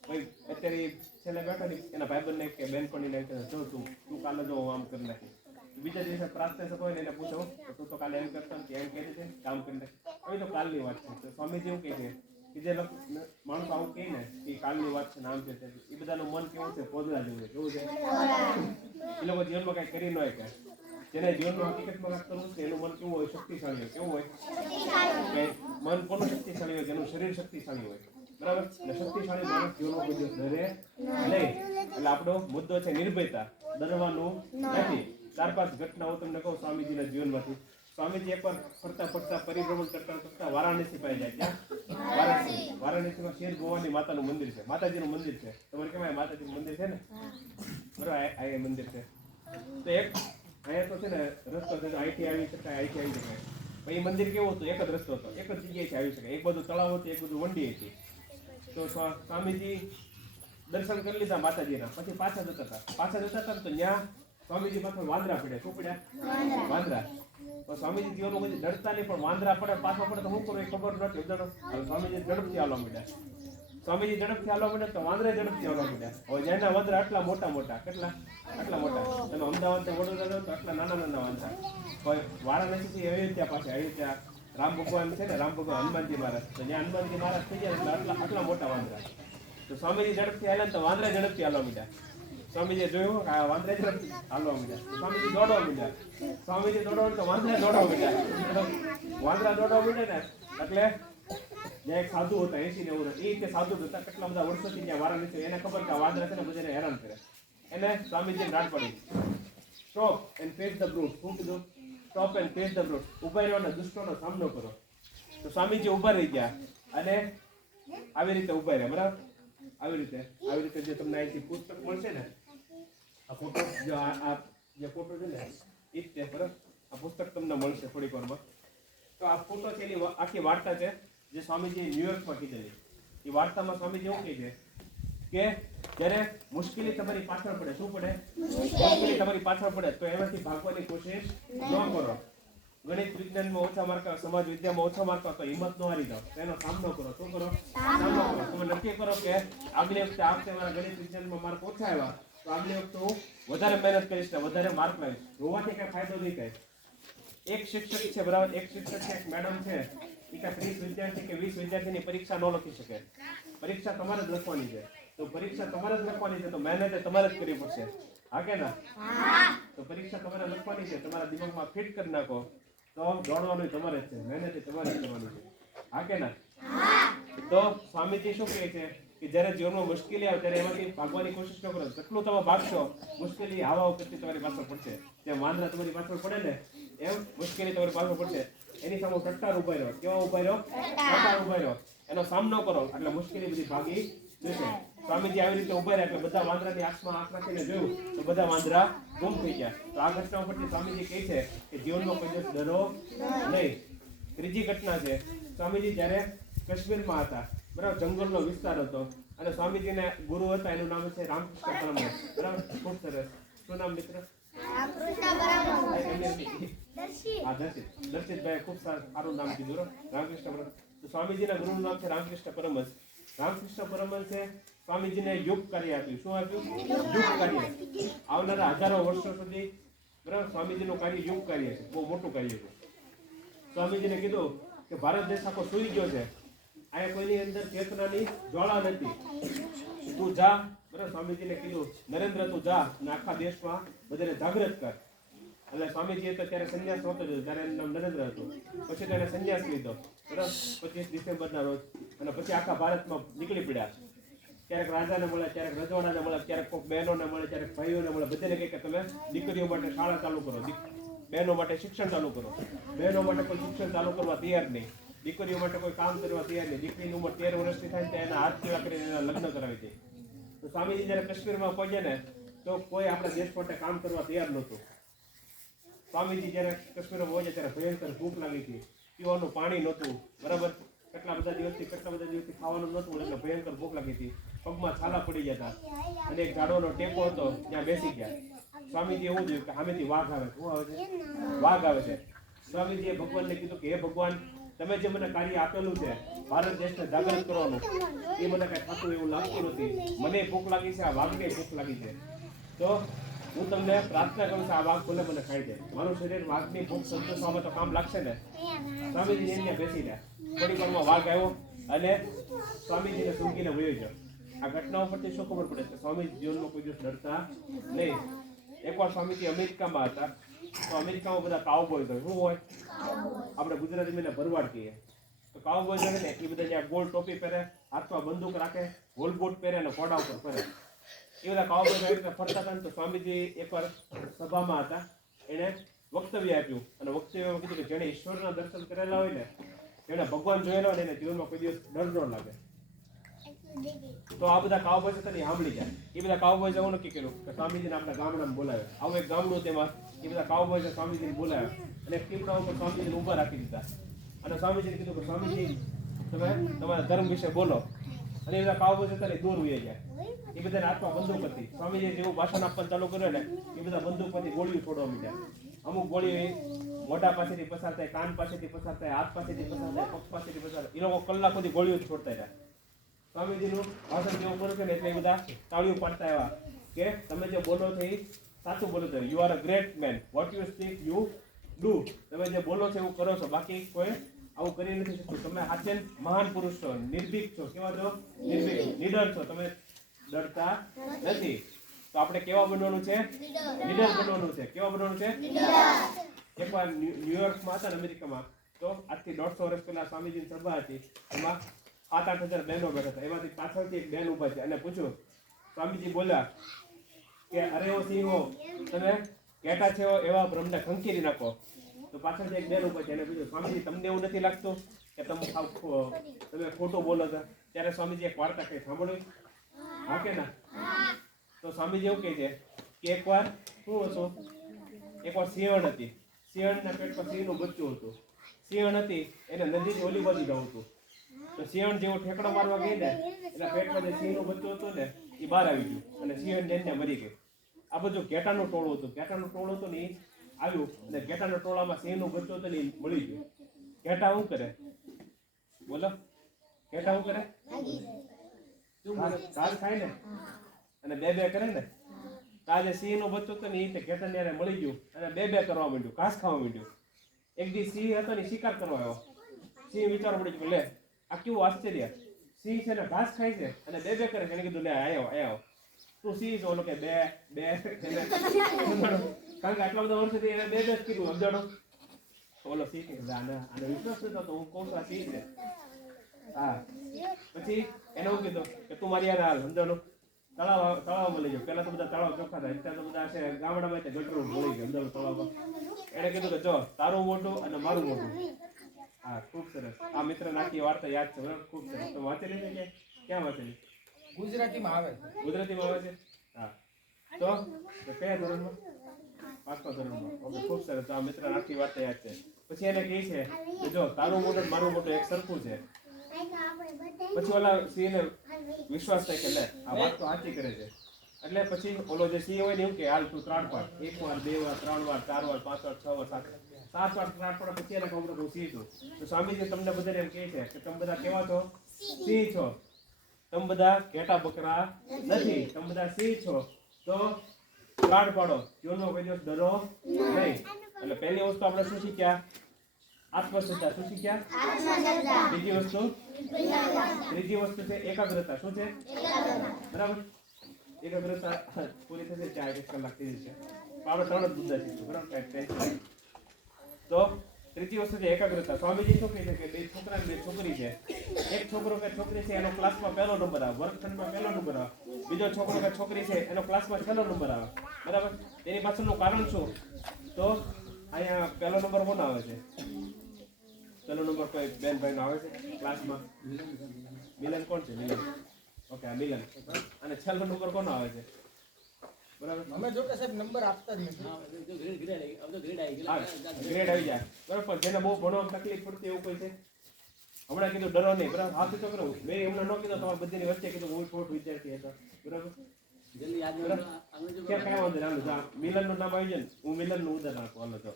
ભાઈ અત્યારે છેલ્લે બેઠા ને એના ભાઈબંધને કે બેનપણીને જો તું કાલે જો આમ કરી નાખી. બીજા દિવસે પ્રાર્થના સભા હોય ને એને પૂછો તું તો કાલે એમ કરતો એમ કહે છે કામ કરી નાખે. હવે તો કાલની વાત છે. સ્વામીજી એવું કહે છે કે જે માણસો આવું કહે ને કે કાલની વાત છે નામ છે એ બધાનું મન કેવું છે? પોદળા જેવું છે. કેવું છે? એ લોકો જીવનમાં કઈ કરી ન હોય કે જેને જીવનમાં હકીકતમાં વાત કરવું છે એનું મન કેવું હોય? શક્તિશાળી હોય. કેવું હોય? કે મન કોનું શક્તિશાળી હોય? જેનું શરીર શક્તિશાળી હોય. બરાબર? એટલે શક્તિશાળી માણસ જીવનમાં કોઈ દિવસ ડરે નહીં. એટલે આપણો મુદ્દો છે નિર્ભયતા. ડરવાનું નથી. 4-5 ઘટનાઓ તમને કહું સ્વામીજીના જીવનમાંથી. સ્વામીજી એકવાર ફરતા પરિભ્રમણ કરતા વારાણસી પાઈ જાય. ક્યાં? વારાણસીમાં શેર ભવાની માતાનું મંદિર છે. માતાજીનું મંદિર છે. તમારે કેવાય માતાજીનું મંદિર છે ને? બરાબર? આ મંદિર છે. તો એક અહીંયા તો છે ને રસ્તો છે તો અહીંથી આવી શકાય, અહીંથી આવી શકાય. પણ એ મંદિર કેવું હતું? એક જ રસ્તો હતો, એક જ જગ્યાએથી આવી શકાય. એક બધું તળાવ હતું, એક બધું વંડી હતી. તો સ્વામીજી દર્શન કરી લીધા માતાજીના, પછી પાછા જતા હતા. ને તો ત્યાં સ્વામીજી પાછળ વાંદરા પડ્યા. શું પડ્યા? વાંદરા. તો સ્વામીજી જીવનમાં કોઈ ડરતા નહીં, પણ વાંદરા પડે પાછો પડે તો શું કરવું એ ખબર નથી. સ્વામીજી ઝડપથી હાલવા માંડ્યા. તો વાંદરા ઝડપથી હાલવા માંડ્યા. હવે જેના વાંદરા આટલા મોટા મોટા, કેટલા? આટલા મોટા. તમે અમદાવાદ વડોદરા જાઓ તો આટલા નાના નાના વાંદરા. વારાણસીથી અયોધ્યા પાસે, અયોધ્યા રામ ભગવાન છે ને, રામ ભગવાન હનુમાનજી મહારાજ, તો જ્યાં હનુમાનજી મહારાજ થઈ ગયા એટલે આટલા મોટા વાંદરા. તો સ્વામીજી ઝડપથી હાલ્યા તો વાંદરા ઝડપથી હાલવા માંડ્યા. સ્વામીજીએ જોયું આ વાંદરા ઝડપથી હાલવા માંડ્યા. સ્વામીજી દોડવા માંડ્યા. સ્વામીજી દોડવા તો વાંદરા દોડવા માંડ્યા. વાંદરા દોડવા માંડ્યા ને એટલે જ્યાં એક સાધુ હતા 80-90 વર્ષ, એ રીતે સાધુ હતા કેટલા બધા વર્ષોથી ત્યાં વારાણસી, એને ખબર કે આ વાંદરા છે ને બધાને હેરાન કરે. એને સ્વામીજીને રાડ પડી, stop and face the brute. શું કીધું? Stop and face the brute. ઉભા રહ્યો અને દુષ્ટોનો સામનો કરો. તો સ્વામીજી ઉભા રહી ગયા અને આવી રીતે ઉભા રહ્યા. બરાબર? આવી રીતે જે તમને અહીંથી પુસ્તક મળશે ને, આ ફોટો જે ફોટો છે ને એ જ છે. બરાબર? આ પુસ્તક તમને મળશે થોડીક વારમાં. તો આ ફોટો છે એની આખી વાર્તા છે જે સ્વામીજી ન્યુયોર્કમાં કીધેલી. એ વાર્તામાં સ્વામીજી એવું કહે છે કે જ્યારે મુશ્કેલી તમારી પાછળ પડે, શું પડે? મુશ્કેલી તમારી પાછળ પડે તો એમાંથી ભાગવાની કોશિશ ન કરો. ગણિત વિજ્ઞાનમાં ઓછા માર્ક, સમાજ વિદ્યામાં ઓછા માર્ક તો હિંમત ન હારી જાઓ, એનો સામનો કરો. શું કરો? સામનો કરો. તમે નક્કી કરો કે આગલી વખતે આ વખતે મારા ગણિત વિજ્ઞાનમાં માર્ક ઓછા આવ્યા તો આગલી વખતે હું વધારે મહેનત કરીશ ને વધારે માર્ક લાવીશ. રોવાથી કઈ ફાયદો નહીં થાય. એક શિક્ષક છે, બરાબર? એક શિક્ષક છે, એક મેડમ છે, એ 30 વિદ્યાર્થી કે 20 વિદ્યાર્થીની પરીક્ષા ન લખી શકે. પરીક્ષા તમારે જ લખવાની છે. તો પરીક્ષા તમારે જ લખવાની છે તો મહેનત તમારે જ કરવી પડશે. હા કે ના? તો પરીક્ષા તમારે લખવાની છે, તમારા દિમાગમાં ફિટ કરી નાખો. તો દોડવાનું તમારે જ છે, મહેનત તમારે જ કરવાની છે. હા કે ના? તો સ્વામીજી શું કહે છે કે જ્યારે જીવનમાં મુશ્કેલી આવે ત્યારે એમાંથી ભાગવાની કોશિશ ન કરો. જેટલું તમે ભાગશો મુશ્કેલી આવા કરતી તમારી પાછળ પડશે. જેમ વાંદરા તમારી પાછળ પડે ને એમ મુશ્કેલી તમારી પાછળ પડશે. એની સામે ટટ્ટાર ઉભા રહ્યો. કેવા ઉભા રહ્યો? ટટ્ટાર ઉભા રહ્યો. એનો સામનો કરો એટલે મુશ્કેલી બધી ભાગી જશે. સ્વામીજી આવી રીતે ઉભા રહ્યા એટલે બધા વાંદરાની આંખમાં આંખ નાખીને જોયું તો બધા વાંદરા ગુમ થઈ ગયા. તો આ ઘટના ઉપરથી સ્વામીજી કહે છે કે જીવનમાં કોઈ દિવસ ડરો નહીં. ત્રીજી ઘટના છે, સ્વામીજી જ્યારે કાશ્મીરમાં હતા, બરાબર? જંગલનો વિસ્તાર હતો અને સ્વામીજીને ગુરુ હતા, એનું નામ છે રામકૃષ્ણ પરમહંસ. બરાબર? ખૂબ સરસ. શું નામ મિત્ર? દર્શિતભાઈ ખૂબ સારું નામ કીધું. રામકૃષ્ણ પરમહંસ. તો સ્વામીજીના ગુરુનું નામ છે રામકૃષ્ણ પરમહંસ. રામકૃષ્ણ પરમહંસે સ્વામીજીને યુગ કાર્ય આપ્યું. શું આપ્યું? યુગ કાર્ય. આવનારા હજારો વર્ષો સુધી, બરાબર, સ્વામીજીનું કાર્ય યુગ કાર્ય છે, બહુ મોટું કાર્ય છે. સ્વામીજીને કીધું કે ભારત દેશ આખો સૂઈ ગયો છે, અહીંયા કોઈની અંદર ચેતનાની જ્વાળા નથી, તું જા. બરાબર? સ્વામીજીને કીધું નરેન્દ્ર તું જા અને આખા દેશમાં બધાને જાગૃત કર. એટલે સ્વામીજીએ તો ત્યારે સંન્યાસ નહોતો લીધો, ત્યારે એનું નામ નરેન્દ્ર હતું. પછી તો એને સંન્યાસ લીધો, બરાબર, 25 ડિસેમ્બરના રોજ. અને પછી આખા ભારતમાં નીકળી પડ્યા. ક્યારેક રાજાને મળે, ક્યારેક રજવાડાને મળે, ક્યારેક કોઈક બહેનોને મળે, ક્યારેક ભાઈઓને મળે. બધાને કહે કે તમે દીકરીઓ માટે શાળા ચાલુ કરો, બહેનો માટે શિક્ષણ ચાલુ કરો. બહેનો માટે કોઈ શિક્ષણ ચાલુ કરવા તૈયાર નહીં, દીકરીઓ માટે કોઈ કામ કરવા તૈયાર નહીં. દીકરીની ઉંમર 13 વર્ષની થાય ત્યાં એના હાથ સેવા કરીને એના લગ્ન કરાવી દે. તો સ્વામીજી જ્યારે કાશ્મીરમાં પહોંચ્યા ને તો કોઈ આપણા દેશ માટે કામ કરવા તૈયાર નહોતું. સ્વામીજી જ્યારે કાશ્મીરમાં પહોંચ્યા ત્યારે ભયંકર ભૂખ લાગી હતી, પીવાનું પાણી નહોતું, બરાબર? કેટલા બધા દિવસથી ખાવાનું નહોતું એટલે ભયંકર ભૂખ લાગી હતી. પગમાં છાલા પડી ગયા હતા અને એક ઝાડવાનો ટેકો હતો, ત્યાં બેસી ગયા. સ્વામીજી એવું જોયું કે સામેથી વાઘ આવે. શું આવે છે? વાઘ આવે છે. સ્વામીજીએ ભગવાનને કીધું કે હે ભગવાન, તમે જે મને કાર્ય આપેલું છે ભારત દેશને જાગૃત કરવાનું, એ મને કઈ થતું એવું લાગતું નથી. મને ભૂખ લાગી છે, આ વાઘને ભૂખ લાગી છે. તો હું તમને પ્રાર્થના કરું છું, આ વાઘ ભલે મને ખાઈ જાય. મારું શરીર વાઘની ભૂખ સંતોષવામાં તો કામ લાગશે ને. સ્વામીજી એને બેસી રહ્યા. થોડી વારમાં વાઘ આવ્યો અને સ્વામીજીને સૂંઘીને વયો ગયો. આ ઘટના ઉપરથી શું ખબર પડે કે સ્વામીજી જીવનમાં કોઈ દિવસ ડરતા નહીં. એકવાર સ્વામીજી અમેરિકામાં હતા તો અમેરિકામાં બધા કાઉબોય હોય. શું હોય? આપણે ગુજરાતીમાં એને ભરવાડ કહીએ. તો કાઉબોય હોય ને એ બધા જ્યાં ગોળ ટોપી પહેરે, હાથમાં બંદૂક રાખે, ગોલ બૂટ પહેરે અને ઘોડા ઉપર ફરે. એ બધા કાઉબોય ફરતા હતા ને તો સ્વામીજી એકવાર સભામાં હતા, એને વક્તવ્ય આપ્યું અને વક્તવ્યમાં કીધું કે જેણે ઈશ્વરના દર્શન કરેલા હોય ને, જેણે ભગવાન જોયેલા હોય ને એને જીવનમાં કોઈ દિવસ ડર ન લાગે. તો આ બધા કાઉબોય છે તને સાંભળી જાય. એ બધા કાઉબોય એવું નક્કી કર્યું કે સ્વામીજીને આપણા ગામડામાં બોલાવે. આવું એક ગામડું તેમાં એ બધા કાઉબોય છે સ્વામીજીને બોલાવે અને એક ટીપડા ઉપર સ્વામીજીને ઊભા રાખી દીધા અને સ્વામીજીને કીધું કે સ્વામીજી તમે તમારા ધર્મ વિશે બોલો. અને એ બધા કાઉબોય છે તને દૂર વહી જાય. એ બધા હાથમાં બંદૂક હતી. સ્વામીજી જેવું ભાષણ આપવાનું ચાલુ કર્યું ને એ બધા બંદૂક પરથી ગોળીઓ છોડવા માંડ્યા. અમુક ગોળીઓ મોઢા પાસેથી પસાર થાય, કાન પાસેથી પસાર થાય, હાથ પાસેથી પસાર થાય, પગ પાસેથી પસાર થાય. એ લોકો કલાક સુધી ગોળીઓ જ છોડતા રહ્યા. સ્વામીજીનું ભાષણ જેવું કર્યું છે ને એટલે એ બધા તાળીઓ પાડતા આવ્યા કે તમે જે બોલો છો એ સાચું બોલો છો. You are a great man. What you speak you do. તમે જે બોલો છો એવું કરો છો, બાકી કોઈ આવું કરી નથી શકતું. તમે હાથે મહાન પુરુષ છો, નિર્ભીક છો. કેવા છો? નિર્ભીક, નિડર છો. તમે ડરતા નથી. તો આપણે કેવા બનવાનું છે? લીડર બનવાનું છે. કેવા બનવાનું છે? એકવાર ન્યુયોર્કમાં હતા ને અમેરિકામાં, તો આજથી 150 વર્ષ પહેલા સ્વામીજીની સભા હતી. એમાં 7-8 હજાર બહેનો બેઠા હતા. એમાંથી પાછળથી એક બહેન ઊભા છે અને પૂછ્યું, સ્વામીજી બોલ્યા કે અરે ઓ સિંહો, તમે ઘેટા છે એવા બ્રહ્મને ખંખેરી નાખો. તો પાછળથી એક બહેન ઊભા છે એને પૂછ્યું, સ્વામીજી તમને એવું નથી લાગતું કે તમે ખોટું બોલો છો? ત્યારે સ્વામીજી એક વાર્તા કહી, સાંભળ્યું? હા કે ના? તો સ્વામીજી એવું કહે છે કે એકવાર શું હતું, એકવાર સિંહણ હતી. સિંહણના પેટમાં સિંહનું બચ્ચું હતું. સિંહણ હતી એને નદીની ઓલી બાજુ જવું હતું. તો સિંહણ જેવો ઠેકડો મારવા ગઈ ને એના પેટમાં જે સિંહનું બચ્ચું હતું ને એ બહાર આવી ગયું અને સિંહણ જઈને મરી ગઈ. આ બધું ઘેટાનું ટોળું હતું. ઘેટાનું ટોળું હતું ને એ આવ્યું અને ઘેટાના ટોળામાં સિંહનું બચ્ચું હતું ને એ મળી ગયું. ઘેટા શું કરે? બોલો, ઘેટા શું કરે? ઘાસ ખાય ને અને બે કરે ને. તો આજે સિંહનું બચ્ચું હતું ને એ ઘેટાને યારે મળી ગયું અને બે કરવા માંડ્યું, ઘાસ ખાવા માંડ્યું. એક દી સિંહ હતો ને શિકાર કરવા આવ્યો. સિંહ વિચારવા પડ્યું કે લે આ કેવું આશ્ચર્ય, સિંહ છે ને ઘાસ ખાય છે અને બે કરે છે. એને કીધું લે આયો તું સિંહ છો? ઓલો કે બે કારણ કે આટલા બધા વર્ષથી એને બે જ કીધું સમજાડો. ઓલો સિંહ કે આને વિશ્વાસ નતો તો હું કહું છું આ સિંહ છે. હા, પછી એને એવું કીધું કે તું મારી યાર હાલ સમજાડો. તળાવમાં લઈ જાઓ. પેલા તો બધા તળાવ ચોખ્ખા થાય, અત્યારે તો બધા છે ગામડામાં ગટરો મળી ગયો સમજાડો તળાવમાં. એને કીધું કે જો તારું મોટું અને મારું મોટું. હા, ખૂબ સરસ. આ મિત્ર નાખી વાર્તા યાદ છે બરાબર, ખૂબ સરસ. તો વાંચેલી છે કે ક્યાં વાંચેલી? ગુજરાતીમાં આવે. ગુજરાતીમાં આવે છે? હા. તો કયા ધોરણમાં? 5મા ધોરણમાં. ઓકે, ખૂબ સરસ. તો આ મિત્ર નાખી વાર્તા યાદ છે. પછી એને કહે છે કે જો તારું મોટું મારું મોટું એક સરખું છે. પછી ઓલા સિંહને વિશ્વાસ થાય કે લે આ વાત તો સાચી કરે છે. એટલે પછી ઓલો જે સિંહ હોય ને એવું કે હાલ તું 3 વાર, 1 વાર, 2 વાર, 3 વાર, 4 વાર, 5 વાર, 6 વાર, 7 વાર ત્રાટ પડે. પછી એને ખબર હું સિંહ છું. તો સ્વામીજી તમને બધાને એમ કહે છે કે તમે બધા કેવા છો? સિંહ છો. તમે બધા ઘેટા બકરા નથી, તમે બધા સિંહ છો. તો ત્રાટ પાડો, જીવનમાં કોઈ દિવસ ડરો નહીં. એટલે પહેલી વસ્તુ આપણે શું શીખ્યા? આત્મશ્રદ્ધા. શું શીખ્યા? ત્રીજી વસ્તુ છે એકાગ્રતા. શું છે? બરાબર. એકાગ્રતા પૂરી થશે 4 કલાક થઈ જશે. આપણે 3 જ મુદ્દા શીખશું બરાબર. તો ત્રીજી વસ્તુ છે એકાગ્રતા. સ્વામીજી શું કહે છે કે 2 છોકરા અને 2 છોકરી છે. એક છોકરો કે છોકરી છે એનો ક્લાસમાં પહેલો નંબર આવે, વર્ગખંડમાં પહેલો નંબર આવે. બીજો છોકરો કે છોકરી છે એનો ક્લાસમાં છેલ્લો નંબર આવે. બરાબર. એની પાછળનું કારણ શું? તો અહીંયા પહેલો નંબર કોનો આવે છે? પહેલો નંબર કોઈ બેન ભાઈનો આવે છે ક્લાસમાં? મિલન કોણ છે? મિલન. ઓકે, આ મિલન. અને છેલ્લો નંબર કોનો આવે છે? બરાબર. અમે જો કે સાહેબ નંબર આપતા જ નથી. હા, ગ્રેડ આવી હા, ગ્રેડ આવી જાય બરાબર. પણ જેને બહુ ભણવામાં તકલીફ પડતી એવું કોઈ છે? હમણાં કીધું ડરો નહીં બરાબર. હાથ તો કરો. મેં હમણાં ન કીધું તમારી બધીની વચ્ચે કીધું હું ખોટ વિદ્યાર્થી હતો બરાબર. જલ્દી યાદ ક્યાં કાંઈ વાંધો નહીં. હાલો મિલનનું નામ આવી જાય ને હું મિલનનું ઉદાહરણ આપું. હાલો જો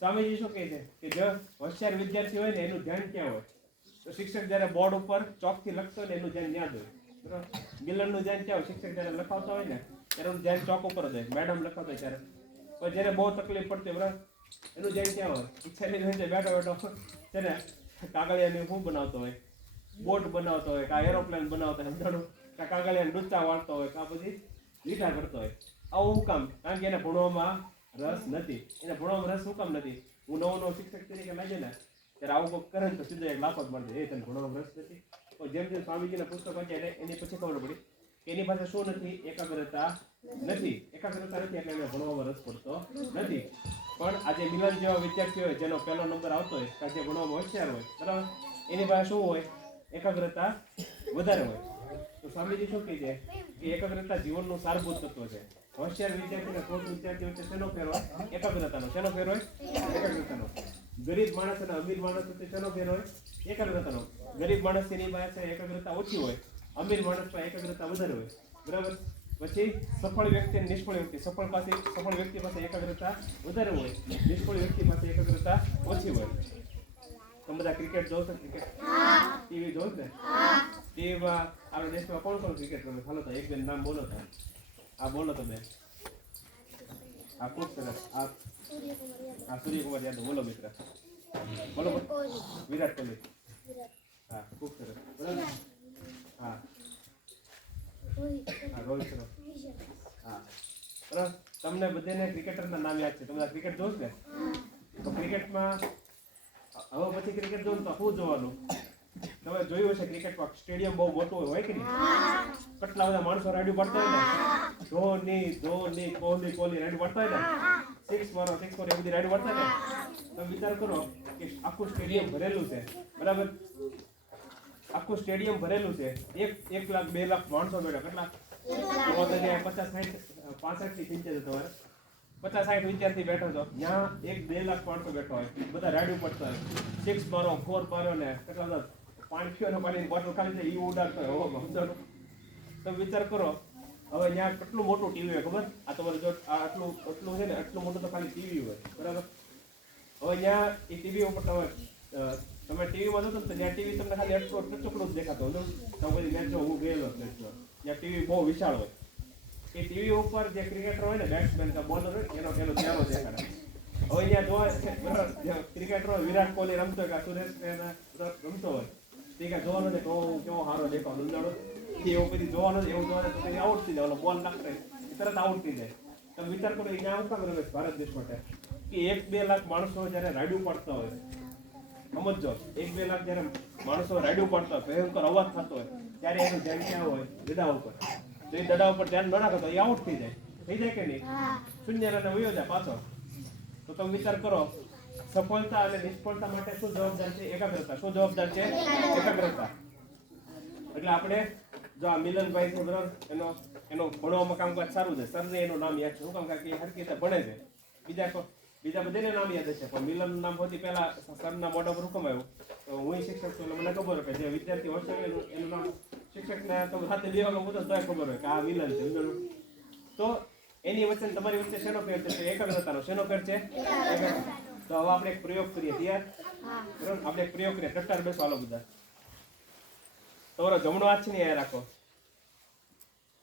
સ્વામીજી શું કહે છે કે જો હોશિયાર વિદ્યાર્થી હોય ને એનું ધ્યાન ક્યાં હોય? તો શિક્ષક જ્યારે બોર્ડ ઉપર ચોકથી લખતો હોય ને એનું ધ્યાન યાદ હોય બરાબર. મિલનનું ધ્યાન ક્યાં હોય? શિક્ષક જ્યારે લખાવતા હોય ને ત્યારે એનું ધ્યાન ચોક ઉપર જ હોય. મેડમ લખાવતા હોય ત્યારે. પણ જ્યારે બહુ તકલીફ પડતી બરાબર એનું ધ્યાન ક્યાં હોય? ઈચ્છાની બેઠો બેઠો છે ને કાગળિયાને શું બનાવતો હોય? બોટ બનાવતો હોય, કાં એરોપ્લેન બનાવતો હોય, સમજાણું, કાં કાગળિયાને ડૂચા વાળતો હોય, કાં પછી લીટા કરતો હોય. આવું શું કામ? કારણ કે એને ભણવામાં રસ નથી. એને ભણવામાં રસ શું કામ નથી? હું નવો શિક્ષક તરીકે લાગે ને ત્યારે આવું કોઈ કરે ને તો સીધો એક લાફો જ મારી દે. એ તને ભણવામાં રસ નથી. તો જેમ જેમ સ્વામીજીના પુસ્તક વાંચ્યા એની પછી ખબર પડી કે એની પાસે શું નથી? એકાગ્રતા નથી. એકાગ્રતા નથી એટલે એને ભણવામાં રસ પડતો નથી. પણ આજે મિલન જેવા વિદ્યાર્થીઓ હોય જેનો પહેલો નંબર આવતો હોય, કાં જે ભણવામાં હોશિયાર હોય બરાબર, એની પાસે શું હોય? એકાગ્રતા વધારે હોય. સ્વામીજી શું કહે છે કે એકાગ્રતા જીવનનું સારભૂત તત્વ છે. હોશિયાર વિદ્યાર્થી અને ખોટ વિદ્યાર્થી વચ્ચે શેનો ફેર હોય? એકાગ્રતાનો. શેનો ફેર હોય? એકાગ્રતાનો. ગરીબ માણસ અને અમીર માણસ વચ્ચે શેનો ફેર હોય? એકાગ્રતાનો. ગરીબ માણસની પાસે એકાગ્રતા ઓછી હોય, અમીર માણસ પાસે એકાગ્રતા વધારે હોય. બરાબર. પછી સફળ વ્યક્તિ અને નિષ્ફળ વ્યક્તિ. સફળ વ્યક્તિ પાસે એકાગ્રતા વધારે હોય, નિષ્ફળ વ્યક્તિ પાસે એકાગ્રતા ઓછી હોય. તમે બધા ક્રિકેટ જોવો છો? ક્રિકેટ ટીવી જોવો ને? ટીવીમાં આપણા દેશમાં કોણ કોણ ક્રિકેટ રમે? ચાલો તો એક બેન નામ બોલો તો. આ બોલો તો બેન. આ ખૂબ સરસ. આ સૂર્યકુમાર યાદવ. બોલો મિત્ર. બોલો. વિરાટ કોહલી. હા, ખૂબ સરસ. બરાબર. હા, રોહિત શર્મા. હા, બરાબર. તમને બધાને ક્રિકેટરના નામ યાદ છે? તમે ક્રિકેટ જોવો ને? તો ક્રિકેટમાં હવે પછી ક્રિકેટ જોવું તો શું જોવાનું? તમે જોયું હશે ક્રિકેટમાં સ્ટેડિયમ બહુ મોટું હોય કે નહીં? કેટલા બધા માણસો રાડ્યું પડતા હોય ને, ધોની, કોહલી રાડ્યું પડતા હોય ને, 6 મારો 6 મારો એ બધી રાડ્યું પડતા ને. તમે વિચાર કરો કે આખું સ્ટેડિયમ ભરેલું છે. બરાબર. આખું સ્ટેડિયમ ભરેલું છે. 1 લાખ 2 લાખ માણસો બેઠા. કેટલા? 50 60 65 થી 75 તમારે 50 60 વિદ્યાર્થી બેઠો છો. ત્યાં 1 2 લાખ માણસો બેઠો હોય, બધા રાડ્યું પડતા હોય. 6 મારો 4 માર્યો ને કેટલા બધા પાણીની બોટલ ખાલી છે એ ઉડાડતો હોય. સમજો. તમે વિચાર કરો હવે ત્યાં કેટલું મોટું ટીવી હોય ખબર? આ તમારે જો આટલું છે ને, આટલું મોટું તો ખાલી ટીવી હોય. બરાબર. હવે ત્યાં એ ટીવી ઉપર તમે ટીવીમાં જોતો તો ત્યાં ટીવી તમને ખાલી એટલું ટચુકડું જ દેખાતો હોય. તમે બધી મેચ જો, હું ગયેલો મેચ જો, ત્યાં ટીવી બહુ વિશાળ હોય. એ ટીવી ઉપર જે ક્રિકેટર હોય ને, બેટ્સમેન કે બોલર હોય એનો ચહેરો દેખાડે. હવે અહીંયા જોવા બરાબર, ક્રિકેટર હોય વિરાટ કોહલી રમતો હોય કે સુરેશ રમતો હોય, તે કાંઈ જોવાનું ને તો કેવો સારો દેખાવ ઉંદાડો એવું બધી જોવાનું એવું જોવાનું તો આઉટ થઈ જાય. બોલ નાખે તરત આઉટ થઈ જાય. તમે વિચાર કરો અહીંયા આવું કામ રમે ભારત દેશ માટે કે 1 2 લાખ માણસો જ્યારે રાડ્યું પડતા હોય. સમજો, 1 2 લાખ જ્યારે માણસો રાડ્યું પડતા હોય, ભયંકર અવાજ થતો હોય, ત્યારે એનું ધ્યાન ક્યાં હોય? દડા ઉપર. તો એ દડા ઉપર ધ્યાન ન રાખે તો એ આઉટ થઈ જાય કે નહીં? શૂન્ય રને વયો જાય પાછો. તો તમે વિચાર કરો સફળતા અને નિષ્ફળતા માટે શું જવાબદાર છે? એકાગ્રતા. શું જવાબદાર છે? એકાગ્રતા. એટલે આપણે જો આ મિલનભાઈ છે બરાબર, એનો ભણવામાં કામકાજ સારું છે. સરને એનું નામ યાદ છે. શું કામ? કારણ કે એ હરખી રીતે ભણે છે. બીજા બધાને નામ યાદ છે, પણ મિલનનું નામ સૌથી પહેલા સરના મોઢા પર હુકમ આવ્યું. તો હું શિક્ષક છું એટલે મને ખબર હોય કે જે વિદ્યાર્થી હોસ્ટેલ એનું નામ શિક્ષકના તમે સાથે 2 વાગે પૂછો તો ખબર હોય કે આ મિલન છે. તો એની વચ્ચે તમારી વચ્ચે શેનો ફેર છે? એકાગ્રતાનો. શેનો ફેર છે? તો હવે આપણે એક પ્રયોગ કરીએ. તૈયાર? બરાબર. આપણે એક પ્રયોગ કરીએ. ટટ્ટાર બેસો હાલો બધા. તમારો જમણો હાથ છે ને અહીંયા રાખો.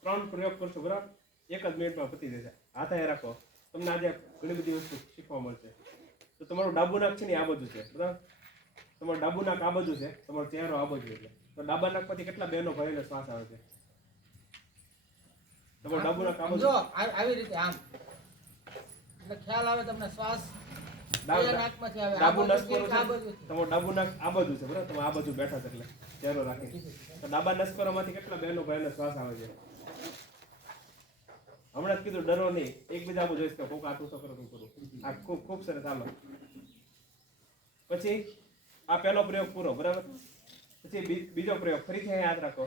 3 પ્રયોગ કરશો. બરાબર. 1 જ મિનિટમાં પતી જશે. હાથ અહીંયા રાખો. તમને આજે ઘણી બધી વસ્તુ શીખવા મળશે. તો તમારું ડાબુ નાક છે ને આ બાજુ છે. બરાબર. તમારું ડાબુ નાક આ બાજુ છે, તમારો ચહેરો આ બાજુ. એટલે તો ડાબા નાક પરથી કેટલા બહેનો ભાઈઓને શ્વાસ આવે છે? તમારું ડાબુ નાક આ બાજુ. જો આવી રીતે આમ એટલે ખ્યાલ આવે તમને શ્વાસ નાકમાંથી આવે. ડાબુ નાક તમારું ડાબુ નાક આ બાજુ છે. બરાબર. તમે આ બાજુ બેઠા છો એટલે ચહેરો રાખી. તો ડાબા નસકોરામાંથી કેટલા બહેનો ભાઈઓને શ્વાસ આવે છે? હમણાં જ કીધું ડરો નહીં. એકબીજા આવું જોઈશ કે કોક આટલું તો કરો કરું. આ ખૂબ સરસ. હાલો પછી આ પહેલો પ્રયોગ પૂરો. બરાબર. પછી બીજો પ્રયોગ ફરીથી અહીંયા યાદ રાખો.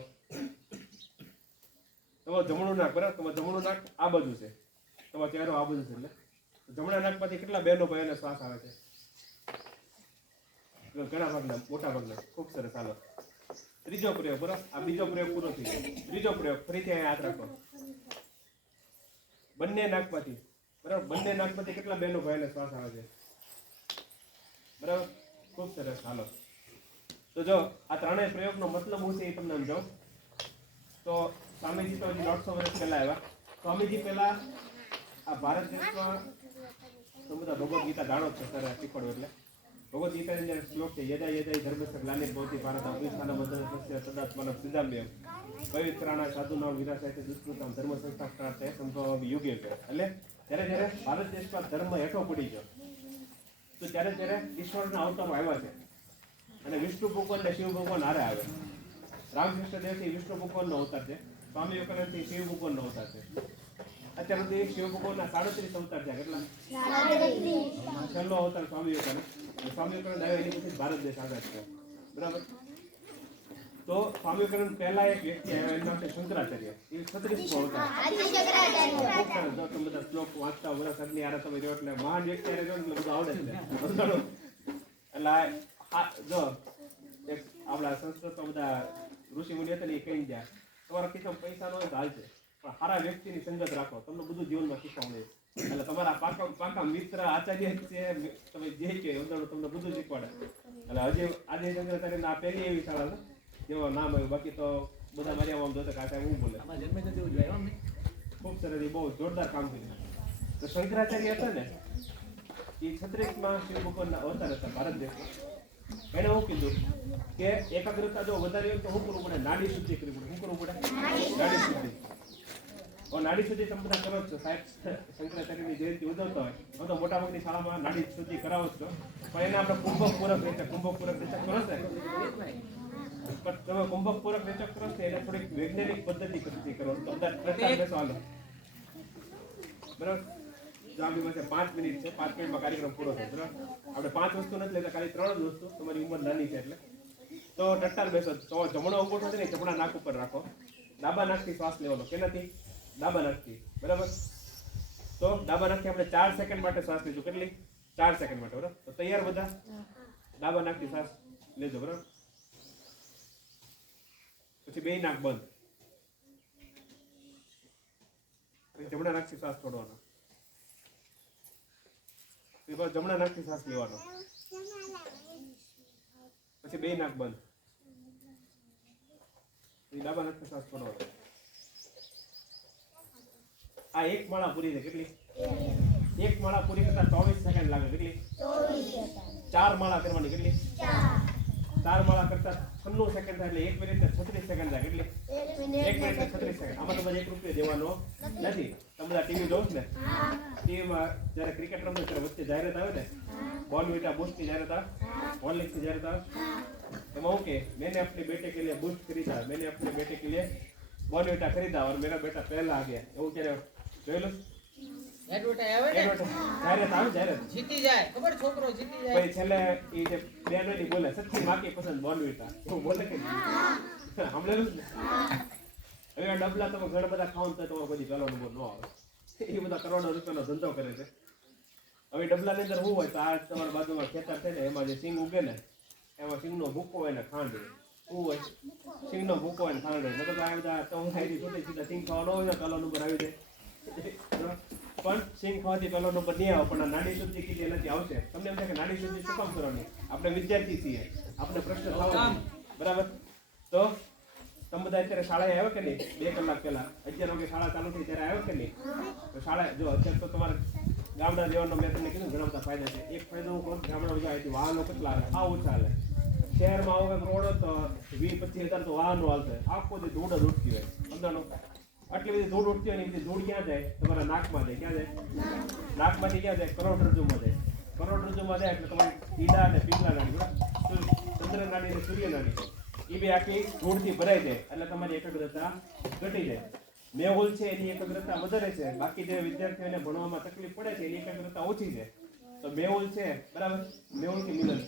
તમારું જમણું નાક. બરાબર. તમારું જમણું નાક આ બાજુ છે, તમારો ચહેરો આ બાજુ છે. એટલે જમણા નાક પરથી કેટલા બહેનો ભાઈઓને શ્વાસ આવે છે? ઘણા ભાગના, મોટા ભાગના. ખૂબ સરસ. હાલો ત્રીજો પ્રયોગ. બરાબર. આ બીજો પ્રયોગ પૂરો થઈ ગયો. ત્રીજો પ્રયોગ ફરીથી અહીંયા યાદ રાખો. બંને નાકમાંથી. બરાબર. બંને નાકમાંથી કેટલા બહેનો ભાઈઓને શ્વાસ આવે છે? બરાબર. ખૂબ સરસ. હાલો તો જો આ ત્રણેય પ્રયોગનો મતલબ હું છે એ તમને સમજાવું. તો સ્વામીજી તો હજી 150 વર્ષ પહેલા આવ્યા. સ્વામીજી પહેલા આ ભારત દેશમાં તો બધા ભગવદ્ ગીતા જાણો જ છે. સર શીખવાડો એટલે ભગવદ્ ગીતાની અંદર શ્લોક છે યદા યદા ધર્મસ્ય ગ્લાનિર ભવતિ ભારત અભિષ્ઠાનમ વદનસ્ય તદાત્માનં સિદ્ધામ્યમ પવિત્રાણા સાધુનાં વિનાશાય દુષ્કૃતામ ધર્મ સંસ્થાપનાર્થે સંભવામિ યુગે છે. એટલે જ્યારે ભારત દેશમાં ધર્મ હેઠો પડી ગયો તો ત્યારે ઈશ્વરના અવતારો આવ્યા છે. અને વિષ્ણુ ભગવાન ને શિવ ભગવાન હારે આવે. રામકૃષ્ણ દેવથી વિષ્ણુ ભગવાનનો અવતાર છે. સ્વામી વિવેકાનંદથી શિવ ભગવાનનો અવતાર છે. અત્યાર સુધી શિવ ભગવાનના 37 અવતાર છે. કેટલા? છેલ્લો અવતાર સ્વામી વિવેકાનંદ. સ્વામી વિવેકાનંદ આવ્યા એની પછી ભારત દેશ આઝાદ થયો. બરાબર. તો સ્વામી વિવેકાનંદ પહેલા એક વ્યક્તિ આવ્યા એનું નામ છે શંકરાચાર્ય. એ 36 હતા. ખૂબ સરસ. જો તમે બધા શ્લોક વાંચતા હો, બધા સદની આરે તમે જો એટલે મહાન વ્યક્તિ આરે જો એટલે બધું આવડે છે. એટલે જો એક આપણા સંસ્કૃતમાં બધા ઋષિ મુનિ હતા ને એ કહી ગયા તમારા ખિસ્સામાં પૈસા ન હોય તો હાલશે પણ સારા વ્યક્તિની સંગત રાખો, તમને બધું જીવનમાં શીખવા મળે. એટલે તમારા પાકા મિત્ર આચાર્ય છે, તમે જે કે અંદર તમને બધું શીખવાડે. એટલે હજી આજે શંકરાચાર્યની આ પહેલી એવી શાળા છે જેવો નામ આવ્યું. બાકી તો બધા મારી આમ જોતા કાકા હું બોલે ખૂબ સરસ, એ બહુ જોરદાર કામ કર્યું. તો શંકરાચાર્ય હતા ને એ 36માં શિવ ભગવાનના અવતાર હતા ભારત દેશમાં. એને એવું કીધું કે એકાગ્રતા જો વધારે હોય તો શું કરવું પડે? નાડી શુદ્ધિ કરવી પડે. શું કરવું પડે? નાડી શુદ્ધિ. નાડી શુદ્ધિ તમે બધા કરો છો. સાહેબ શંકરાચાર્યની જયંતિ ઉજવતા હોય હું તો મોટાભાગની શાળામાં નાડી શુદ્ધિ કરાવો છો, પણ એને આપણે કુંભકપૂરક રીતે કરો છે. પણ તમે કુંભકપૂરક રેચક કરો છો એને થોડીક વૈજ્ઞાનિક પદ્ધતિ કરો તો બધા બેસો હાલો. બરાબર? જો આપણી પાસે 5 મિનિટ છે, 5 મિનિટમાં કાર્યક્રમ પૂરો થાય. બરાબર? આપણે 5 વસ્તુ નથી લેતા, ખાલી 3 જ વસ્તુ. તમારી ઉંમર નાની છે એટલે તો ટટ્ટાર બેસો. તો જમણો અંગૂઠો છે ને જમણા નાક ઉપર રાખો, ડાબા નાકથી શ્વાસ લેવાનો. કેનાથી? ડાબા નાકથી. બરાબર? તો ડાબા નાકથી આપણે 4 સેકન્ડ માટે શ્વાસ લીધું. કેટલી? 4 સેકન્ડ માટે. બરાબર? તો તૈયાર બધા? ડાબા નાકથી શ્વાસ લેજો. બરાબર? પછી બે નાક બંધ, જમણા નાકથી શ્વાસ છોડવાનો. જમણા નાકથી શ્વાસ લેવાનો. પછી બે નાક બંધ, ડાબા નાકથી શ્વાસ છોડવાનો. આ એક માળા પૂરી છે. કેટલી? એક માળા પૂરી કરતા 24 સેકન્ડ લાગે. કેટલી? 4 માળા કરવાની. કેટલી? 4 માળા કરતા 96 સેકન્ડ થાય એટલે 1 મિનિટ ને 36 સેકન્ડ થાય. કેટલી? 1 મિનિટ ને 36 સેકન્ડ. આમાં તમારે 1 રૂપિયો દેવાનો નથી. તમે બધા ટીવી જોવો ને, ટીવીમાં જયારે ક્રિકેટ રમતો ત્યારે વચ્ચે જાહેરાત આવે ને, બોર્નવિટા બૂસ્ટની જાહેરાત આવે, હોર્લિક્સની જાહેરાત આવે, એમાં હું કે मैंने अपने बेटे के लिए बूस्ट खरीदा, मैंने अपने बेटे के लिए बोर्नविटा खरीदा और मेरा बेटा पहला आ गया. એવું ક્યારે જોયેલું? એડવર્ટાઈઝ આવે ને, જાહેરાત આવે, જાહેરાત જીતી જાય, ખબર છોકરો જીતી જાય. પછી છેલ્લે એ જે બેન હોય ને બોલે સચ્ચી માકી પસંદ બોર્નવિટા, એવું બોલે કે સાંભળેલું જ ને? હવે આ ડબલા તમે ઘણા બધા ખાવ તો તમારો કોઈ પહેલો નંબર ન આવે. એ બધા કરોડો રૂપિયાનો ધંધો કરે છે. હવે ડબલાની અંદર શું હોય તો આ તમારા બાજુમાં ખેતર છે ને એમાં જે સિંગ ઉગે ને એમાં સિંગનો ભૂકો હોય ને ખાંડ હોય. શું હોય? સિંગનો ભૂકો હોય ને ખાંડ હોય. નકર તો આ બધા ચૌહાઈથી છૂટી સીધા સિંગ ખાવા ન હોય ને પહેલો નંબર આવી જાય. પણ સિંગ ખાવાથી પહેલો નંબર નહીં આવે. પણ આ નાડી શુદ્ધિ કીધી એનાથી આવશે. તમને એમ થાય કે નાડી શુદ્ધિ શું કામ કરવાની? આપણે વિદ્યાર્થી છીએ, આપણે પ્રશ્ન થવાનો. બરાબર? તો તમે બધા અત્યારે શાળાએ આવ્યો કે નહીં? 2 કલાક પહેલા 11 વાગે શાળા ચાલુ થઈ ત્યારે આવ્યો કે નહીં? તો શાળા જો અત્યારે તો તમારે ગામડા જવાનો મેં તમને કીધું ઘણા બધા ફાયદા છે. એક ફાયદો હું કહું, ગામડા જાય વાહનો કેટલા આવે? આ ઓછા હાલે. શહેરમાં આવો કંઈક રોડ તો 20-25 હજાર તો વાહનો હાલશે. આખો દી ધૂળ જ ઉઠતી હોય. અંદરનો આટલી બધી ધૂળ ઉઠતી હોય ને એ બધી ધૂળ ક્યાં જાય? તમારા નાકમાં જાય. ક્યાં જાય? નાકમાંથી ક્યાં જાય? કરોડરજ્જુમાં જાય. કરોડરજ્જુમાં જાય એટલે તમારી ઈડા અને પિંગલા નાડી, ચંદ્ર નાડી અને સૂર્ય નાડી એ બે આખી ધૂળથી ભરાઈ જાય એટલે તમારી એકાગ્રતા ઘટી જાય. મેહુલ છે એની એકાગ્રતા વધારે છે, બાકી જે વિદ્યાર્થીઓને ભણવામાં તકલીફ પડે છે એની એકાગ્રતા ઓછી છે. તો મેહુલ છે, બરાબર? મેહુલ કે મિલન?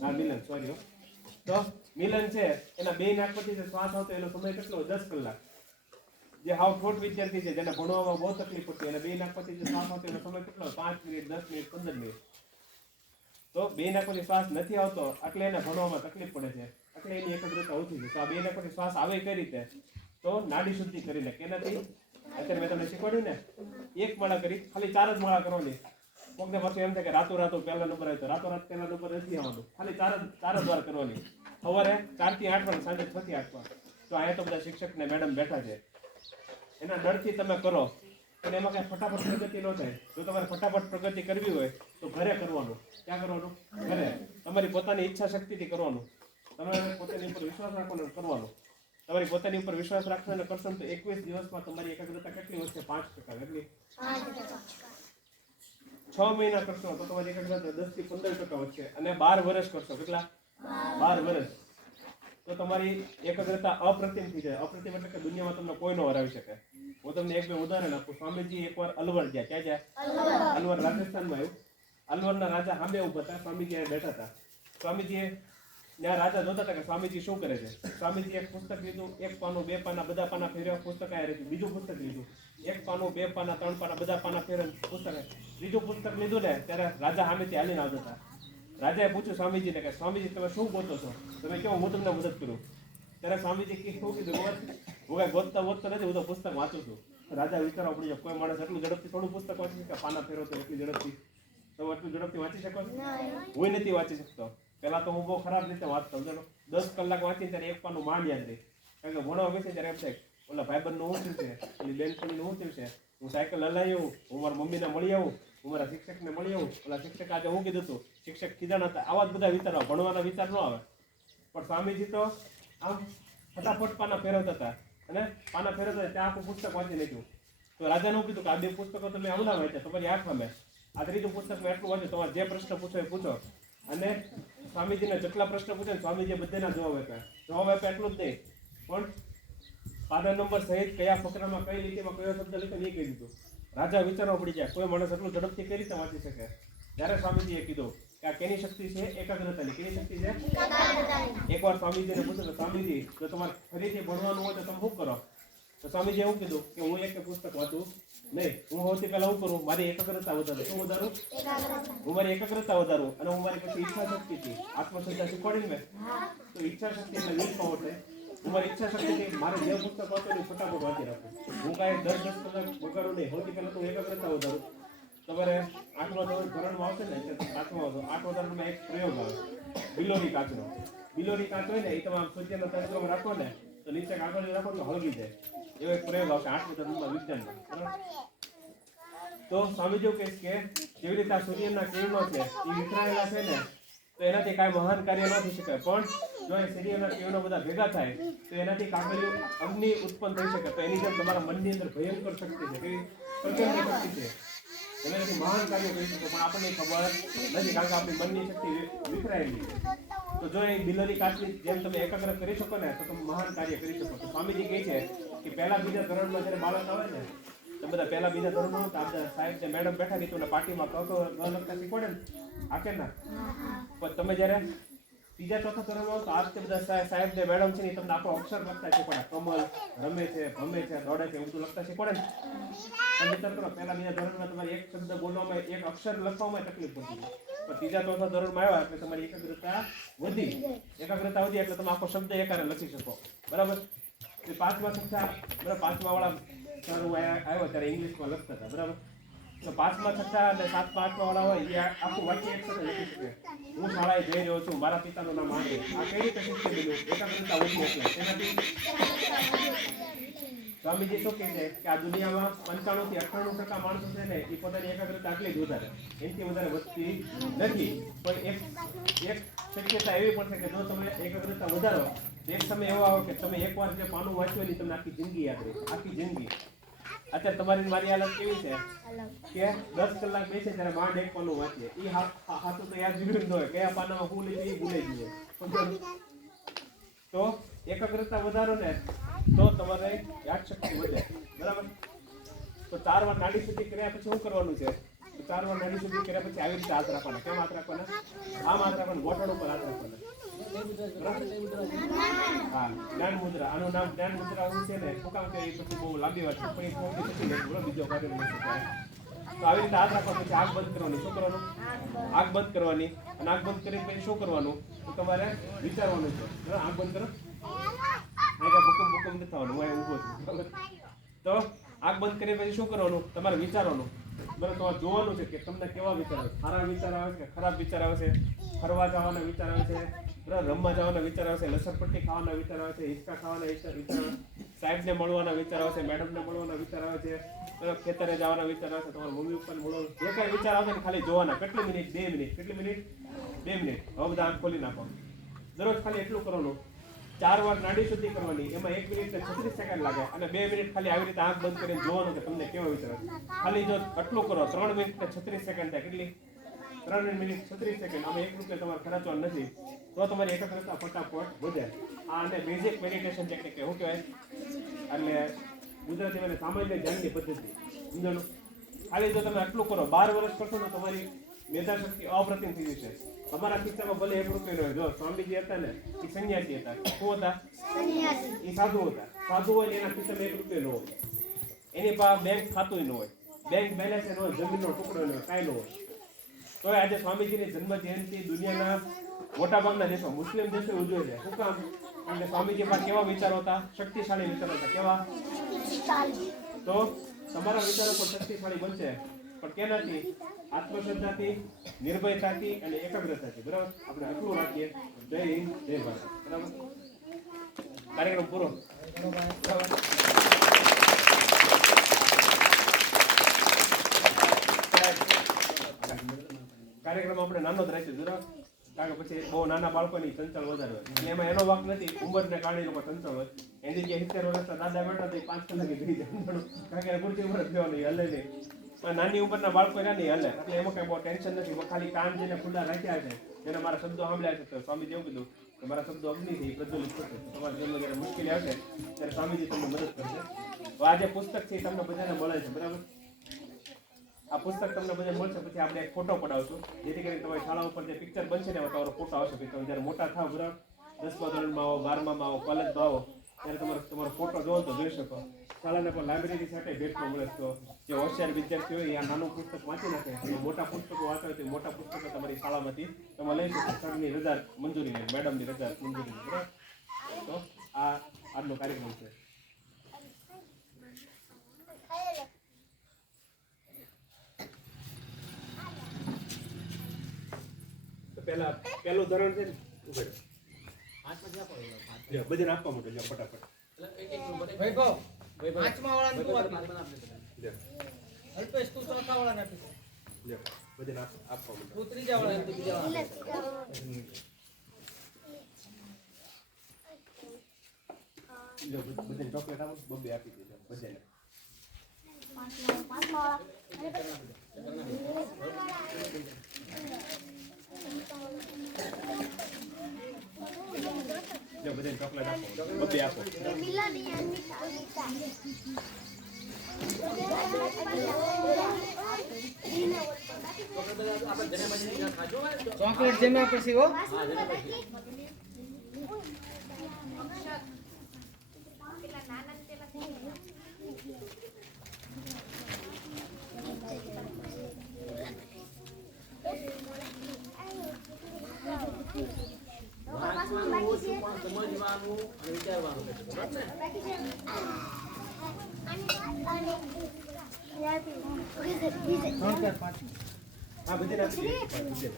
હા મિલન, સોરી. તો મિલન છે એના બે નાક પછી જે શ્વાસ આવતો એનો સમય કેટલો? 10 કલાક. જે હાવ ઠોઠ વિદ્યાર્થી છે જેને ભણવામાં બહુ તકલીફ પડતી એના બે નાક પછી જે શ્વાસ આવતો એનો સમય કેટલો? 5 મિનિટ, 10 મિનિટ, 15 મિનિટ. તો બે નાક પછી શ્વાસ નથી આવતો એટલે એને ભણવામાં તકલીફ પડે છે, એટલે એની એકાગ્રતા ઓછી છે. તો આ બે નાક પછી શ્વાસ આવે કઈ રીતે? તો નાડી શુદ્ધિ કરીને. કેનાથી? અત્યારે મેં તમને શીખવાડ્યું ને, 1 માળા કરી, ખાલી 4 જ માળા કરવાની. કોકને પાછું એમ થાય કે રાતો પહેલા નંબર આવે તો રાતોરાત પહેલા નંબર નથી આવવાનું. ખાલી 4 જ વાર કરવાની. સવારે 4 થી 8 વાર, સાંજે 6 થી 8 વાર. તો અહીંયા તો બધા શિક્ષક ને મેડમ બેઠા છે, એના ડરથી તમે કરો અને એમાં કઈ ફટાફટ પ્રગતિ ન થાય. જો તમારે ફટાફટ પ્રગતિ કરવી હોય તો ઘરે કરવાનું. ક્યાં કરવાનું? ઘરે. તમારી પોતાની ઈચ્છા શક્તિથી કરવાનું. તમારે પોતાની ઉપર વિશ્વાસ રાખવાનો કરવાનું. તમારી પોતાની ઉપર વિશ્વાસ રાખશો અને કરશો તો 21 દિવસમાં તમારી એકાગ્રતા કેટલી વધશે? 5%. કેટલી? 6 મહિના કરશો તો તમારી એકાગ્રતા 10 થી 15% વધશે. અને 12 વર્ષ કરશો. કેટલા? 12 વર્ષ. તો તમારી એકાગ્રતા અપ્રતિમ થઈ જાય. અપ્રતિમ એટલે કે દુનિયામાં તમને કોઈ ન હરાવી શકે. હું તમને 1-2 ઉદાહરણ આપું. સ્વામીજી એકવાર અલવર ગયા. ક્યાં ગયા? અલવર, રાજસ્થાનમાં આવ્યું. અલવરના રાજા સામે ઉભા હતા, સ્વામીજી બેઠા હતા. સ્વામીજીએ ત્યાં રાજા જોતા હતા કે સ્વામીજી શું કરે છે. સ્વામીજી એક પુસ્તક લીધું, એક પાનું, બે પાના, બધા પાના ફેરવ્યા, પુસ્તક આ રહ્યું. બીજું પુસ્તક લીધું, એક પાનું, બે પાના, ત્રણ પાના, બધા પાના ફેરવ્યા, પુસ્તક. ત્રીજું પુસ્તક લીધું ને ત્યારે રાજા સામેથી હાલીને આવતા હતા. રાજાએ પૂછ્યું સ્વામીજીને કે સ્વામીજી તમે શું ગોતો છો, તમે કેવો હું તમને મદદ કરું. ત્યારે સ્વામીજી શું કીધું, હું કઈ ગોતતો નથી, હું તો પુસ્તક વાંચું છું. રાજા વિચારવા પડી જાય, કોઈ માણસ એટલું ઝડપથી થોડું પુસ્તક વાંચી શકે, પાના ફેરવતો એટલી ઝડપથી, તમે એટલું ઝડપથી વાંચી શકો છો? હું નથી વાંચી શકતો. પેલા તો હું બહુ ખરાબ રીતે વાંચતો, 10 કલાક વાંચીને ત્યારે એક પાનું માંડ યાદ રહી. કારણ કે ભણવા બેસે ત્યારે એમ થાય ઓલા ભાઈબંધનું શું થયું છે, ઓલી બેનપણીનું શું થયું છે, હું સાયકલ હલાવી આવું, હું મારા મમ્મીને મળી આવું, હું મારા શિક્ષકને મળી આવું, ઓલા શિક્ષક આજે હું કીધું હતું, શિક્ષક ખીજાણા હતા, આવા જ બધા વિચારો, ભણવાના વિચાર ન આવે. પણ સ્વામીજી તો આમ ફટાફટ પાના ફેરવતા હતા, અને પાના ફેરવતા ત્યાં આખું પુસ્તક વાંચી નાખ્યું. તો રાજાનું કીધું કે આ 2 પુસ્તકો તમે આવડા વાંચ્યા, તમારી આંખ સામે, આ 3જું પુસ્તક મેં એટલું વાંચ્યું, તમારે જે પ્રશ્ન પૂછો એ પૂછો. અને સ્વામીજીને જેટલા પ્રશ્ન પૂછે સ્વામીજીએ બધાના જવાબ આપ્યા એટલું જ નહીં, પણ પાના નંબર સહિત કયા ફકરામાં કઈ લીટીમાં કયો શબ્દ લખ્યો એ કહી દીધું. રાજા વિચારવા પડી જાય, કોઈ માણસ એટલું ઝડપથી કઈ રીતે વાંચી શકે. ત્યારે સ્વામીજીએ કીધું કે આ કેની શક્તિ છે, એકાગ્રતાની. કેની શક્તિ છે? એકવાર સ્વામીજીને પૂછ્યું, સ્વામીજી જો તમારે ફરીથી ભણવાનું હોય તો તમે શું કરો? તો સ્વામીજીએ એવું કીધું કે હું એક પુસ્તક વાંચું નહીં, હું સૌથી પહેલા શું કરું, મારી એકાગ્રતા વધારું. શું વધારું? હું મારી એકાગ્રતા વધારું, અને હું મારી પછી ઈચ્છા શક્તિથી આત્મશ્રદ્ધા શીખવાડી ને, તો ઈચ્છા શક્તિ એટલે વિલ પાવર છે. હું મારી ઈચ્છા શક્તિથી મારે જે પુસ્તક વાંચવું એ ફટાફટ વાંચી રાખું. હું કાંઈ 10 કલાક બગાડું નહીં, સૌથી પહેલા તો એકાગ્રતા વધારું. તમારે 8મા ધોરણમાં આવશે ને, 8મા ધોરણમાં એક પ્રયોગ આવે, બિલોરી કાચનો. બિલોરી કાચ હોય ને એ તમે સૂર્યના તંત્રમાં રાખો ને તો નીચે કાગળ રાખો તો હળગી જાય, એવો એક પ્રયોગ આવશે 8મા ધોરણમાં વિજ્ઞાનમાં. તો સ્વામીજી કહે કે જેવી રીતે આ સૂર્યના કિરણો છે એ વિખરાયેલા છે ને, તો એનાથી કાંઈ મહાન કાર્ય ન થઈ શકે. પણ જો એ સૂર્યના કિરણો બધા ભેગા થાય તો એનાથી કાગળિયું અગ્નિ ઉત્પન્ન થઈ શકે. તો એની જેમ તમારા મનની અંદર ભયંકર શક્તિ છે, કઈ પ્રચંડ શક્તિ છે, એનાથી મહાન કાર્ય કરી શકો. પણ આપણને ખબર નથી, કારણ કે આપણી મનની શક્તિ વિખરાયેલી છે. તો જો એ બિલોરી કાચની જેમ તમે એકાગ્ર કરી શકો ને તો તમે મહાન કાર્ય કરી શકો. તો સ્વામીજી કહે છે કે પહેલા બીજા ધોરણમાં જ્યારે બાળક આવે ને, તો બધા પહેલા બીજા ધોરણમાં હતા, આપણે સાહેબ જે મેડમ બેઠા હતી તો પાર્ટીમાં કહો લખતા શીખવાડે ને, આ કે ના? પણ તમે જ્યારે ત્રીજા ચોથા ધોરણમાં આવો તો આ રીતે બધા સાહેબ જે મેડમ છે ને તમને આખો અક્ષર લખતા શીખવાડે. કમલ રમે છે, ભમે છે, દોડે છે, બધું લખતા શીખવાડે ને. તમે વિચાર કરો, પહેલા બીજા ધોરણમાં તમારે એક શબ્દ બોલવામાં, એક અક્ષર લખવામાં તકલીફ પડતી, પણ ત્રીજા ચોથા ધોરણમાં આવ્યા એટલે તમારી એકાગ્રતા વધી. એકાગ્રતા વધી એટલે તમે આખો શબ્દ એકારે લખી શકો. બરાબર? 5મા કક્ષા, બરાબર, 5મા વાળા સર આવ્યો ત્યારે ઇંગ્લિશમાં લખતા હતા. બરાબર? તો 5મા કક્ષા અને 7મા 8મા વાળા હોય એ આખું વાક્ય એક સાથે લખી શકે. હું શાળાએ જઈ રહ્યો છું, મારા પિતાનું નામ આ છે. આ કઈ રીતે શીખી લીધું? એકાગ્રતા વધી એટલે એનાથી સ્વામીજી શું કહે છે કે આ દુનિયામાં 95 થી 98% માણસો છે ને એ પોતાની એકાગ્રતા આટલી જ વધારે, એનાથી વધારે વધતી નથી. પણ એક શક્યતા એવી પણ છે કે જો તમે એકાગ્રતા વધારો તો એક સમય એવો આવે કે તમે એકવાર જે પાનું વાંચ્યું ને તમને આખી જિંદગી યાદ રહે, આખી જિંદગી. અત્યારે તમારી મારી હાલત કેવી છે કે 10 કલાક બેસે ત્યારે માંડ એક પાનું વાંચીએ, એ હાથું તો યાદ જીવન ન હોય, કયા પાનામાં હું લીધું એ ભૂલાઈ ગયું. તો એકાગ્રતા વધારો ને તો તમારે યાદશક્તિ વધે. બરાબર? તો 4 વાર નાડી સુધી કર્યા પછી શું કરવાનું છે? 4 વાર નાડી સુધી કર્યા પછી આવી રીતે હાથ રાખવાના. કેમ હાથ રાખવાના? આમ હાથ રાખવાના, ગોઠણ ઉપર હાથ રાખવાના. હા, જ્ઞાન મુદ્રા. આનું નામ જ્ઞાન મુદ્રા એવું છે ને, શું કામ કે એ પછી બહુ લાંબી વાત છે, પણ એ થોડી પછી લેવું, બીજો કાર્ય નહીં શકાય. તો આવી રીતે હાથ રાખવા પછી આંખ બંધ કરવાની. શું કરવાનું? આંખ બંધ કરવાની. અને આંખ બંધ કરી પછી શું કરવાનું? તો તમારે વિચારવાનું છે. આંખ બંધ કરો, ભૂકંપ નથી થવાનું, હું ઊભો છું. તો આંખ બંધ કરી પછી શું કરવાનું? તમારે વિચારવાનું. બરાબર? તમારે જોવાનું છે કે તમને કેવા વિચાર આવે, સારા વિચાર આવે છે, ખરાબ વિચાર આવે છે, ફરવા જવાના વિચાર આવે છે, બરાબર, રમવા જવાના વિચાર આવે છે, લસણપટ્ટી ખાવાના વિચાર આવે છે, હિંચકા ખાવાના વિચાર આવે, સાહેબને મળવાના વિચાર આવે છે, મેડમને મળવાના વિચાર આવે છે, ખેતરે જવાના વિચાર આવે છે, તમારા મમ્મી પપ્પાને મળવાનો, જે કાંઈ વિચાર આવે ને ખાલી જોવાના. કેટલી મિનિટ? 2 મિનિટ. કેટલી મિનિટ? 2 મિનિટ. હવે બધા આંખ ખોલી નાખો. દરરોજ ખાલી એટલું કરવાનું. 4 વાર નાડી શુદ્ધિ કરવાની, એમાં 1 મિનિટ ને 36 સેકન્ડ લાગે, અને 2 મિનિટ ખાલી આવી રીતે આંખ બંધ કરીને જોવાનું કે તમને કેવો વિચાર આવે. ખાલી જો આટલું કરો 3 મિનિટ ને 36 સેકન્ડ થાય. કેટલી? 3 મિનિટ 36 સેકન્ડ. આમાં 1 રૂપિયા તમારે ખર્ચવાનું નથી, તો તમારી એકાગ્રતા ફટાફટ વધે. આ અને બેઝિક મેડિટેશન ટેકનિક શું કહેવાય? એટલે ગુજરાતી મને સામાન્ય ધ્યાનની પદ્ધતિ. સમજાણું? ખાલી જો તમે આટલું કરો, 12 વર્ષ કરશો તો તમારી મેધાશક્તિ અપ્રતિમ થઈ ગઈ છે. તમારા ખિસ્સામાં ભલે 1 રૂપિયો હોય. જો સ્વામીજી હતા ને એ સંન્યાસી હતા. શું હતા? એ સાધુ હતા. સાધુ હોય ને એના ખિસ્સામાં 1 રૂપિયો ન હોય. એની પાસે બેંક ખાતું ન હોય, બેંક બેલેન્સ ન હોય, જમીનનો ટુકડો ન હોય, કાંઈ ન હોય. તો આજે સ્વામીજીની જન્મ જયંતિ દુનિયાના મોટાભાગના દેશો, મુસ્લિમ દેશો ઉજવે છે. શું કામ? કારણ કે સ્વામીજી પાસે કેવા વિચારો હતા? શક્તિશાળી વિચારો હતા. કેવા? તો તમારા વિચારો પણ શક્તિશાળી બનશે, પણ કેનાથી? આત્મશ્રદ્ધાથી, નિર્ભયતાથી અને એકાગ્રતાથી. બરાબર? આપણે આટલું રાખીએ. જય હિન્દ, જય ભારત. બરાબર? કાર્યક્રમ પૂરો. કાર્યક્રમ આપણે નાનો જ રાખ્યો બરાબર, કારણ કે પછી બહુ નાના બાળકોની ચંચળ વધારે હોય. એમાં એનો વાંક નથી, ઉંમરને કારણે લોકો ચંચળ હોય. એની જે 70 વર્ષના દાદા બેઠા તો 5 કલાકે ગઈ જાય, કારણ કે ખુરશી ઉપર જ બેવાનું, હલે નહીં. પણ નાની ઉંમરના બાળકો રહ્યા નહીં હલે, એટલે એમાં કઈ બહુ ટેન્શન નથી. ખાલી કાન જેને ખુલ્લા રાખ્યા છે, જેને મારા શબ્દો સાંભળ્યા છે, તો સ્વામીજી એવું કીધું કે મારા શબ્દો અગ્નિથી પ્રજ્વલિત થશે. તમારા જીવનમાં જ્યારે મુશ્કેલી આવશે ત્યારે સ્વામીજી તમને મદદ કરશે. તો આ જે પુસ્તક છે એ તમને બધાને મળે છે. બરાબર? આ પુસ્તક તમને બધે મળશે. પછી આપણે એક ફોટો પડાવશું, જેથી કરીને તમારી શાળા ઉપર જે પિક્ચર બનશે ને એમાં તમારો ફોટો આવશે. કે તમે જ્યારે મોટા થાવ, બરાબર, 10મા ધોરણમાં આવો, 12માં આવો, કોલેજમાં આવો, ત્યારે તમારો ફોટો જોવો તો જોઈ શકો. શાળાને પણ લાઇબ્રેરી સાથે ભેટમાં મળે. તો જે હોશિયાર વિદ્યાર્થી હોય આ નાનું પુસ્તક વાંચી નાખે, અને મોટા પુસ્તકો વાંચો હોય તો મોટા પુસ્તકો તમારી શાળામાંથી તમે લઈ શકો. સરની રજા મંજૂરી લે, મેડમની રજા મંજૂરી લે. બરાબર? તો આ આજનો કાર્યક્રમ છે. પહેલું ધોરણ છે ને, બધાને આપવા માટે ફટાફટ. પાંચમા વાળાને તું આપી. અલ્પેશ તું ચોથા વાળાને આપી. બધાને આપવા માટે. તું ત્રીજા વાળાને. બધાને ચોકલેટ આપો, બબ્બે આપી દીધો બધાને. બધાને ચોકલેટ આપો, બબ્બે આપો. ચોકલેટ જેમ પછી હો. સમજવાનું અને વિચારવાનું. હા, બધાને આપી દીધો.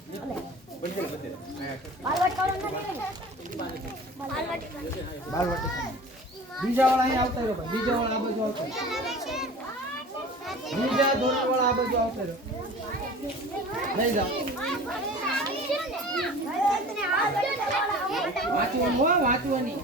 બીજા વાળા અહીં આવતા રહ્યો. બીજા વાળા આ બાજુ આવતા. બીજા ધોરણ વાળા આ બાજુ આવતા રહ્યો. લઈ જાઓ. વાંચવાની.